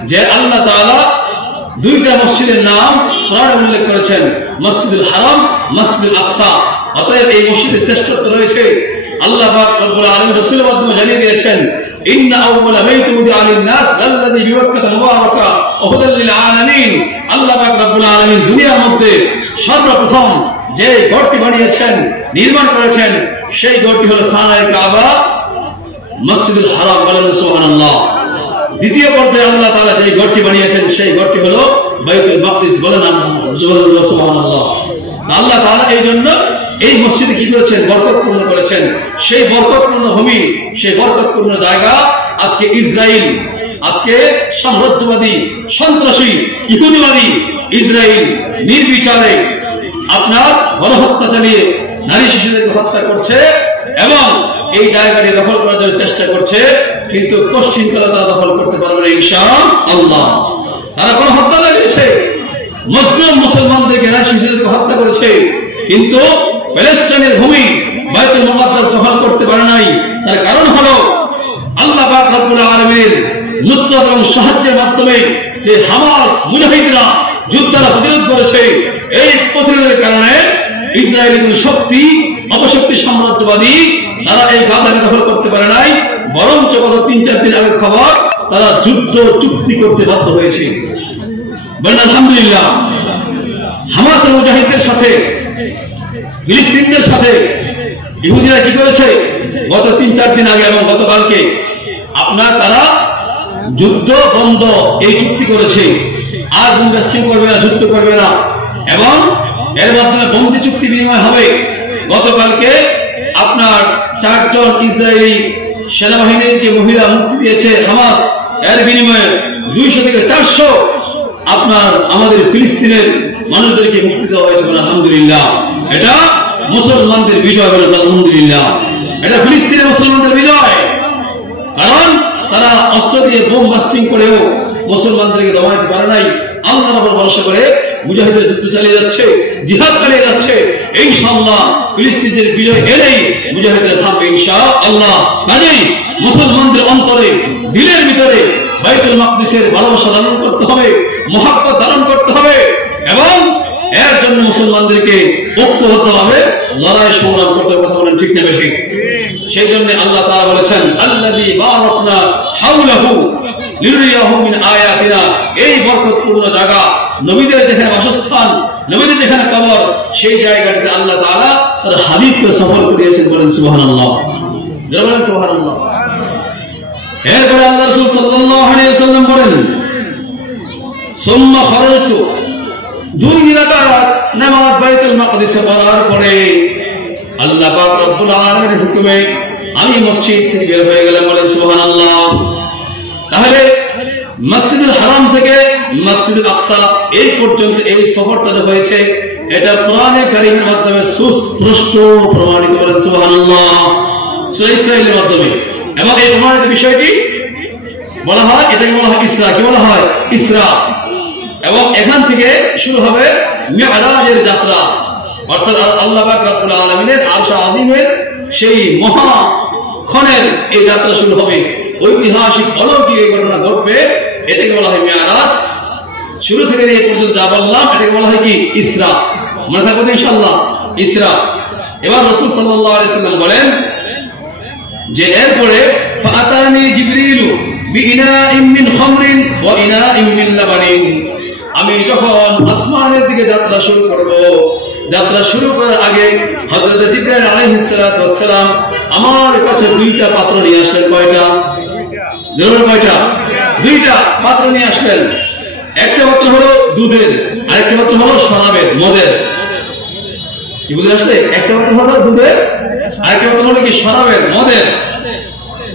যে আল্লাহ তাআলা দুইটা মসজিদের নাম কোরআনে উল্লেখ করেছেন, মসজিদুল হারাম, মসজিদুল আকসা। অতএব এই মসজিদের শ্রেষ্ঠত্ব রয়েছে। আল্লাহ পাক রব্বুল আলামিন রাসূলের মাধ্যমে জানিয়ে দিয়েছেন, ইন্না আউওয়ালা বাইতিন উদিআ লিন-নাস লাল্লাযী বিবাক্কাতা মুবারাকা ওয়া হুদাল লিল আলামিন। আল্লাহ পাক রব্বুল আলামিন দুনিয়ার মধ্যে সর্বপ্রথম যে ঘরটি বানিয়েছেন, নির্মাণ করেছেন, সেই ঘরটি হলো খানায়ে কাবা, মসজিদুল হারাম, বলেন সুবহানাল্লাহ। দ্বিতীয় পর্যায়ে আল্লাহ তাআলা যে ঘরটি বানিয়েছেন সেই ঘরটি হলো বাইতুল মাকদিস, বলেন সুবহানাল্লাহ। আল্লাহ তাআলা এই জন্য এই মসজিদে কি করেছেন? বরকতপূর্ণ করেছেন। সেই বরকতপূর্ণ ভূমি, সেই বরকতপূর্ণ জায়গা আজকে ইসরায়েল, আজকে সাম্রাজ্যবাদী, সন্ত্রাসী, ইহুদিবাদী ইসরায়েল নির্বিচারে আপনার গণহত্যা চালিয়ে নারী শিশুদেরকে হত্যা করছে এবং এই জায়গাটি দখল করার জন্য চেষ্টা করছে, কিন্তু পশ্চিমকালে তারা দখল করতে পারবে না ইনশাআল্লাহ। তারা কোনো হত্যা লাগিয়েছে, মুসলিম মুসলমানদেরকে, নারী শিশুদেরকে হত্যা করেছে, কিন্তু প্যালেস্টাইনের ভূমি বাইতুল মুকাদ্দাস দখল করতে পারে নাই। তার কারণ হলো আল্লাহ পাক রব্বুল আলামিনের নুসরাত এবং সাহায্যের মাধ্যমে যে হামাস মুজাহিদরা যুদ্ধরা প্রতিরোধ করেছে, এই প্রতিরোধের কারণে ইসরায়েলি কোন শক্তি, অপশক্তি সাম্রাজ্যবাদী তারা এই গাজাকে দখল করতে পারে নাই। বরঞ্চ গত 3-4 দিন আগের খবর, তারা যুদ্ধ চুক্তি করতে বাধ্য হয়েছে। বলেন আলহামদুলিল্লাহ। হামাস মুজাহিদদের সাথে, ফিলিস্তিনদের সাথে ইহুদিরা কি করেছে? গত 3-4 দিন আগে এবং গতকালকে আপনার তারা যুদ্ধ বন্ধ এই চুক্তি করেছে, আর ইনভেস্টিং করবে না, যুদ্ধ করবে না, এবং এর মাধ্যমে বন্দি চুক্তি বিনিময় হবে। গতকালকে আপনার 4 জন ইসরায়েলি সেনাবাহিনীকে মহিলা মুক্তি দিয়েছে হামাস, এর বিনিময়ে 200 থেকে 400 আপনার আমাদের ফিলিস্তিনের মানুষদেরকে মুক্তি দেওয়া হয়েছে, আলহামদুলিল্লাহ। এটা মুসলমানদের বিজয়, বলে আলহামদুলিল্লাহ। এটা ফিলিস্তিনের মুসলমানদের বিজয়, কারণ তারা অস্ত্র দিয়ে বোম বাস্টিং করেও মুসলমানদেরকে দমাইতে পারে নাই। আল্লাহর উপর ভরসা করে মুজাহিদরা যুদ্ধ চালিয়ে যাচ্ছে, জিহাদ চালিয়ে যাচ্ছে। ইনশাআল্লাহ ফিলিস্তিনের বিজয় এলেই মুজাহিদরা থাকবে ইনশাআল্লাহ। কাজেই মুসলমানদের অন্তরে, দিলের ভিতরে বাইতুল মাকদিসের ভালোবাসা ধারণ করতে হবে, মহব্বত ধারণ করতে হবে, এবং এর জন্য মুসলমানদেরকে ঐক্য হতে হবে, লড়াই সংগ্রাম করতে হবে। কথা বলেন ঠিক না বেশি? সেই জন্য আল্লাহ তাআলা বলেছেন, আল্লাযী বারাকনা হাওলাহু লিনুরিয়াহু মিন আয়াতিনা। এই বরকতপূর্ণ জায়গা, নবীদের যেখানে বাসস্থান, নবীদের যেখানে কবর, সেই জায়গাটিতে আল্লাহ তাআলা তার হাবিবকে সফর করিয়েছেন, বলেন সুবহানাল্লাহ। যারা বলেন সুবহানাল্লাহ। এরপরে আল্লাহ রাসূল সাল্লাল্লাহু আলাইহি ওয়াসাল্লাম বলেন, সুম্মা খারাজতু, 2 রাকাত নামাজ বাইতুল মাকদিসে পড়ার পরে আল্লাহ পাক রব্বুল আলামিনের হুকুমে আমি মসজিদ থেকে বের হয়ে গেলাম, বলেন সুবহানাল্লাহ। তাহলে মসজিদুল হারাম থেকে মসজিদুল আকসা এই পর্যন্ত এই সফরটা হয়েছে, এটা কোরআনে কারীমের মাধ্যমে সুস্পষ্ট প্রমাণিত, বলেন সুবহানাল্লাহ, সূরা ইসরাঈলের মাধ্যমে। এবং এই প্রমাণিত বিষয়টি বলা হয়, এটাকে বলা হয় ইসরা। কি বলা হয়? ইসরা। এবং এখান থেকে শুরু হবে মিরাজের যাত্রা, অর্থাৎ আল্লাহ পাক রব্বুল আলামিনের আরশ আযীমের সেই মহা ক্ষণের এই যাত্রা শুরু হবে। ঐতিহাসিক অলৌকিক এই ঘটনা ঘটবে, এটাকে বলা হয় মিরাজ। শুরু থেকে এই পর্যন্ত যা বললাম এটাকে বলা হয় কি? ইসরা। মনে থাকবে ইনশাআল্লাহ, ইসরা। এবার রাসূল সাল্লাল্লাহু আলাইহি ওয়াসাল্লাম বলেন যে এরপরে ফাতানি জিবরিলু বিইনাইম মিন খামরিন ওয়া ইনাইম মিন লাবানিন। আমি যখন আসমানের দিকে যাত্রা শুরু করব, যাত্রা শুরু করার আগে হযরত জিবরাইল আলাইহিস সালাতু ওয়াস সালাম আমার কাছে 2টা পাত্র নিয়ে আসেন। কয়টা? জোরে কয়টা? দুইটা পাত্র নিয়ে আসলেন। একটা পাত্র হলো দুধের, আরেকটা পাত্র হলো শরাবের, মদের। কি বুঝে আসছে? একটা পাত্র হলো দুধের, আরেকটা পাত্র হলো কি শরাবের, মদের।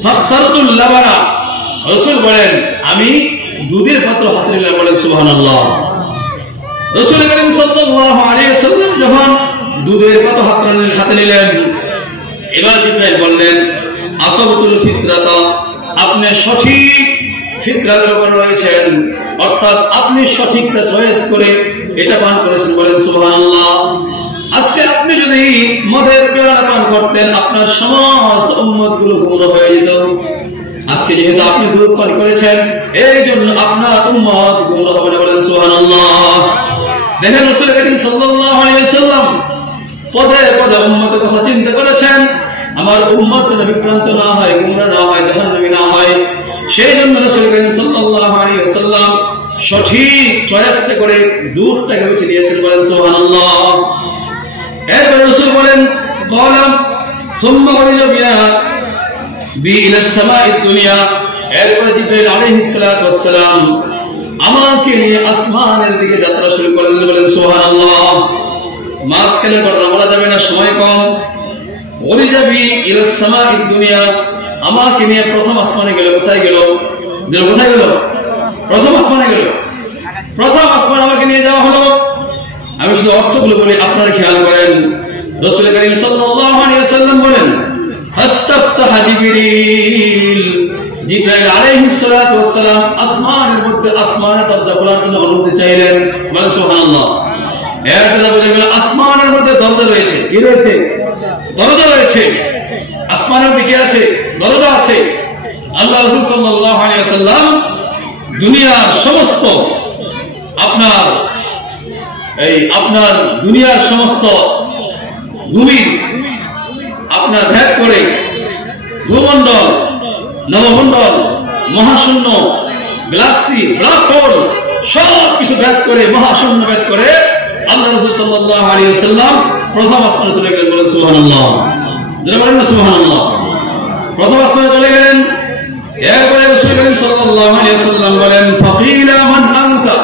ফাখতারতুল লাবানা, রাসূল বলেন আমি দুধের পাত্র হাতে নিলাম। বলেন সুবহানাল্লাহ। রাসূল করিম সাল্লাল্লাহু আলাইহি ওয়াসাল্লাম যখন দুধের পাত্র হাতে নিলেন, এবার জিবরাইল বললেন আসাবতুল ফিতরাতা, আপনি সঠিক ফিতরাতের উপর রয়েছেন, অর্থাৎ আপনি সঠিকটা চয়েস করে এটা পান করেছেন। বলেন সুবহানাল্লাহ। আজকে আপনি যদি মদের পেয়ালা পান করতেন, আপনার সমস্ত উম্মতগুলো গুমরাহ হয়ে যেত। আজকে যেহেতু আপনি দুধ পান করেছেন, এই জন্য আপনার উম্মত গুমরাহ হবে না। বলেন সুবহানাল্লাহ। দেখেন রাসূল করিম সাল্লাল্লাহু আলাইহি ওয়াসাল্লাম পদে পদে উম্মতের কথা চিন্তা করেছেন, আমার উম্মত যেন বিভ্রান্ত না হয়, গুমরাহ না হয়, জাহান্নামী না হয়। সেই জন্য রাসূল করিম সাল্লাল্লাহু আলাইহি ওয়াসাল্লাম সঠিক চয়েসটা করে দুধটাকে বেছে নিয়েছেন। বলেন সুবহানাল্লাহ। এরপরে রাসূল বলেন বললাম সুম্মা উরিজা বি ইলা সামাঈদ দুনিয়া, এরপরে জিবরাইল আলাইহিস সালাতু ওয়াস সালাম আমাকে নিয়ে আসমানের দিকে যাত্রা শুরু করলেন। বলেন সুবহানাল্লাহ। মাঝখানে ঘটনা বলা যাবে না, সময় কম। উরিজা বি ইলা সামাঈদ দুনিয়া, আমাকে নিয়ে প্রথম আসমানে গেল। কোথায় গেল? কোথায় গেল? প্রথম আসমানে গেল। প্রথম আসমান আমাকে নিয়ে যাওয়া হলো। আমি শুধু অর্থগুলো বলি, আপনারা খেয়াল করেন। রাসূল করিম সাল্লাল্লাহু আলাইহি ওয়াসাল্লাম বলেন ফাস্তাফতাহ জিবরিল, জিবরাইল আলাইহিস সালাতু ওয়াস সালাম আসমানের মধ্যে আসমানের দরজা খোলার জন্য অনুমতি চাইলেন। বলেন সুবহানাল্লাহ। এরপরে বলে গেল আসমানের মধ্যে দরজা রয়েছে। কি রয়েছে? দরজা রয়েছে। আসমানের দিকে আছে, দরজা আছে। আল্লাহ রাসূল সাল্লাল্লাহু আলাইহি ওয়াসাল্লাম দুনিয়ার সমস্ত আপনার দুনিয়ার সমস্ত ভূমি আপনার ভেদ করে ভূমণ্ডল, নবমণ্ডল, মহাশূন্য, গ্যালাক্সি, ব্ল্যাক হোল সব কিছু ভেদ করে, মহাশূন্য ভেদ করে আল্লাহ রাসূল সাল্লাল্লাহু আলাইহি ওয়াসাল্লাম প্রথম আসমানে চলে গেলেন। বলেন সুবহানাল্লাহ। যারা বলেন না সুবহানাল্লাহ। প্রথম আসমানে চলে গেলেন। এরপরে রাসূল করিম সাল্লাল্লাহু আলাইহি ওয়াসাল্লাম বলেন ফাকিলা মান আনতা,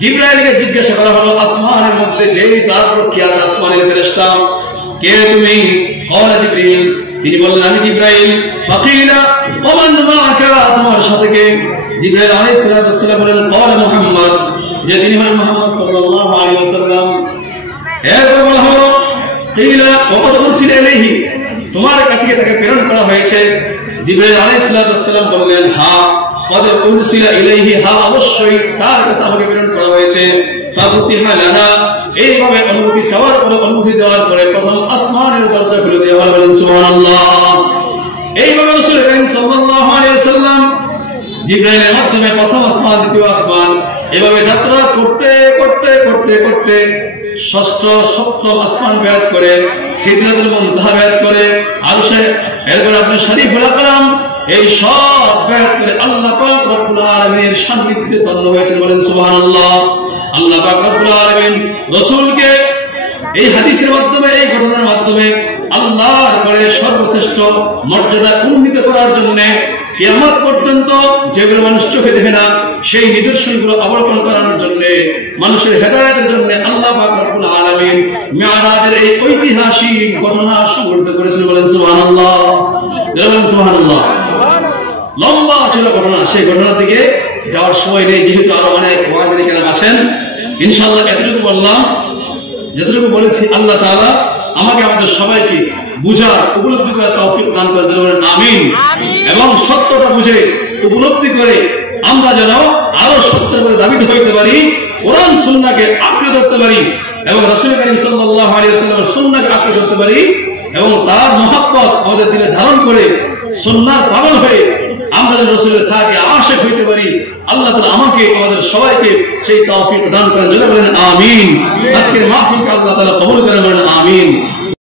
জিবরাইলকে জিজ্ঞাসা করা হলো আসমানের মধ্যে যেই দ্বাররক্ষী আছে, আসমানের ফেরেশতা, কে তুমি? ক্বালা জিবরিল, তিনি বললেন আমি জিবরাইল। ফাকিলা ওয়া মান মাআকা, তোমার সাথে কে? জিবরাইল আলাইহিস সালাতু ওয়াস সালাম বলেন ক্বালা মুহাম্মদ, যে তিনি হলেন মুহাম্মদ সাল্লাল্লাহু আলাইহি ওয়াসাল্লাম। এরপর বলা হলো কিলা ওয়া কদ উরসিলা ইলাইহি, তোমার কাছে তাকে প্রেরণ করা হয়েছে। জিবরাইল আলাইহিস সালাতু ওয়াস সালাম বললেন হ্যাঁ, কদ উরসিলা ইলাইহি, হ্যাঁ অবশ্যই তার কাছে আমাকে প্রেরণ করা হয়েছে। ফাফতিহা লানা, এইভাবে অনুমতি চাওয়ার পরে, অনুমতি দেওয়ার পরে প্রথম আসমানের দরজা খুলে দেওয়া হলো। বলেন সুবহানাল্লাহ। এইভাবে রাসূল করিম সাল্লাল্লাহু আলাইহি ওয়াসাল্লাম জিবরাইলের মাধ্যমে প্রথম আসমান, দ্বিতীয় আসমান, এভাবে যাত্রা করতে করতে করতে করতে ষষ্ঠ সপ্তম আসমান ভেদ করে, সিদরাতুল মুনতাহা ভেদ করে, আরশে, এরপর আপনার শরীফুল আকরাম, এই সব ভেদ করে আল্লাহ পাক রব্বুল আলামিনের সান্নিধ্যে ধন্য হয়েছে। বলেন সুবহানাল্লাহ। আল্লাহ পাক রব্বুল আলামিন রাসূলকে এই হাদিসের মাধ্যমে, এই ঘটনার মাধ্যমে আল্লাহর ঘরে সর্বশ্রেষ্ঠ মর্যাদা উন্নীত করার জন্য কিয়ামত পর্যন্ত যেগুলো মানুষ চোখে দেখে না, সেই নিদর্শনগুলো অবলোকন করানোর জন্য, মানুষের হেদায়েতের জন্য আল্লাহ পাক রব্বুল আলামিন মিরাজের এই ঐতিহাসিক ঘটনা সংঘটিত করেছেন। বলেন সুবহানাল্লাহ। বলেন সুবহানাল্লাহ। লম্বা ছিল ঘটনা, সেই ঘটনার দিকে যাওয়ার সময় নেই, যেহেতু আরো অনেক ওয়াজির কেরাম আছেন। ইনশাআল্লাহ এতটুকু বললাম, যতটুকু বলেছি আল্লাহ তাআলা আমাকে আমাদের সবাইকে বুঝার, উপলব্ধি করার তৌফিক দান করেন। বলেন আমিন। এবং সত্যটা বুঝে উপলব্ধি করে আমরা যেন আরো সত্যের উপরে দাবিত হইতে পারি, কোরআন সুন্নাহকে আঁকড়ে ধরতে পারি, এবং রাসূল করিম সাল্লাল্লাহু আলাইহি ওয়াসাল্লামের সুন্নাহকে আঁকড়ে ধরতে পারি, এবং তার মহব্বত আমাদের দিলে ধারণ করে সুন্নাহর পাগল হয়ে আমরা যেন রাসূলের থাকে আশিক হইতে পারি। আল্লাহ তাআলা আমাকে, আমাদের সবাইকে সেই তৌফিক দান করেন। বলেন আমিন। আজকের মাহফিলকে আল্লাহ তাআলা কবুল করেন। বলেন আমিন।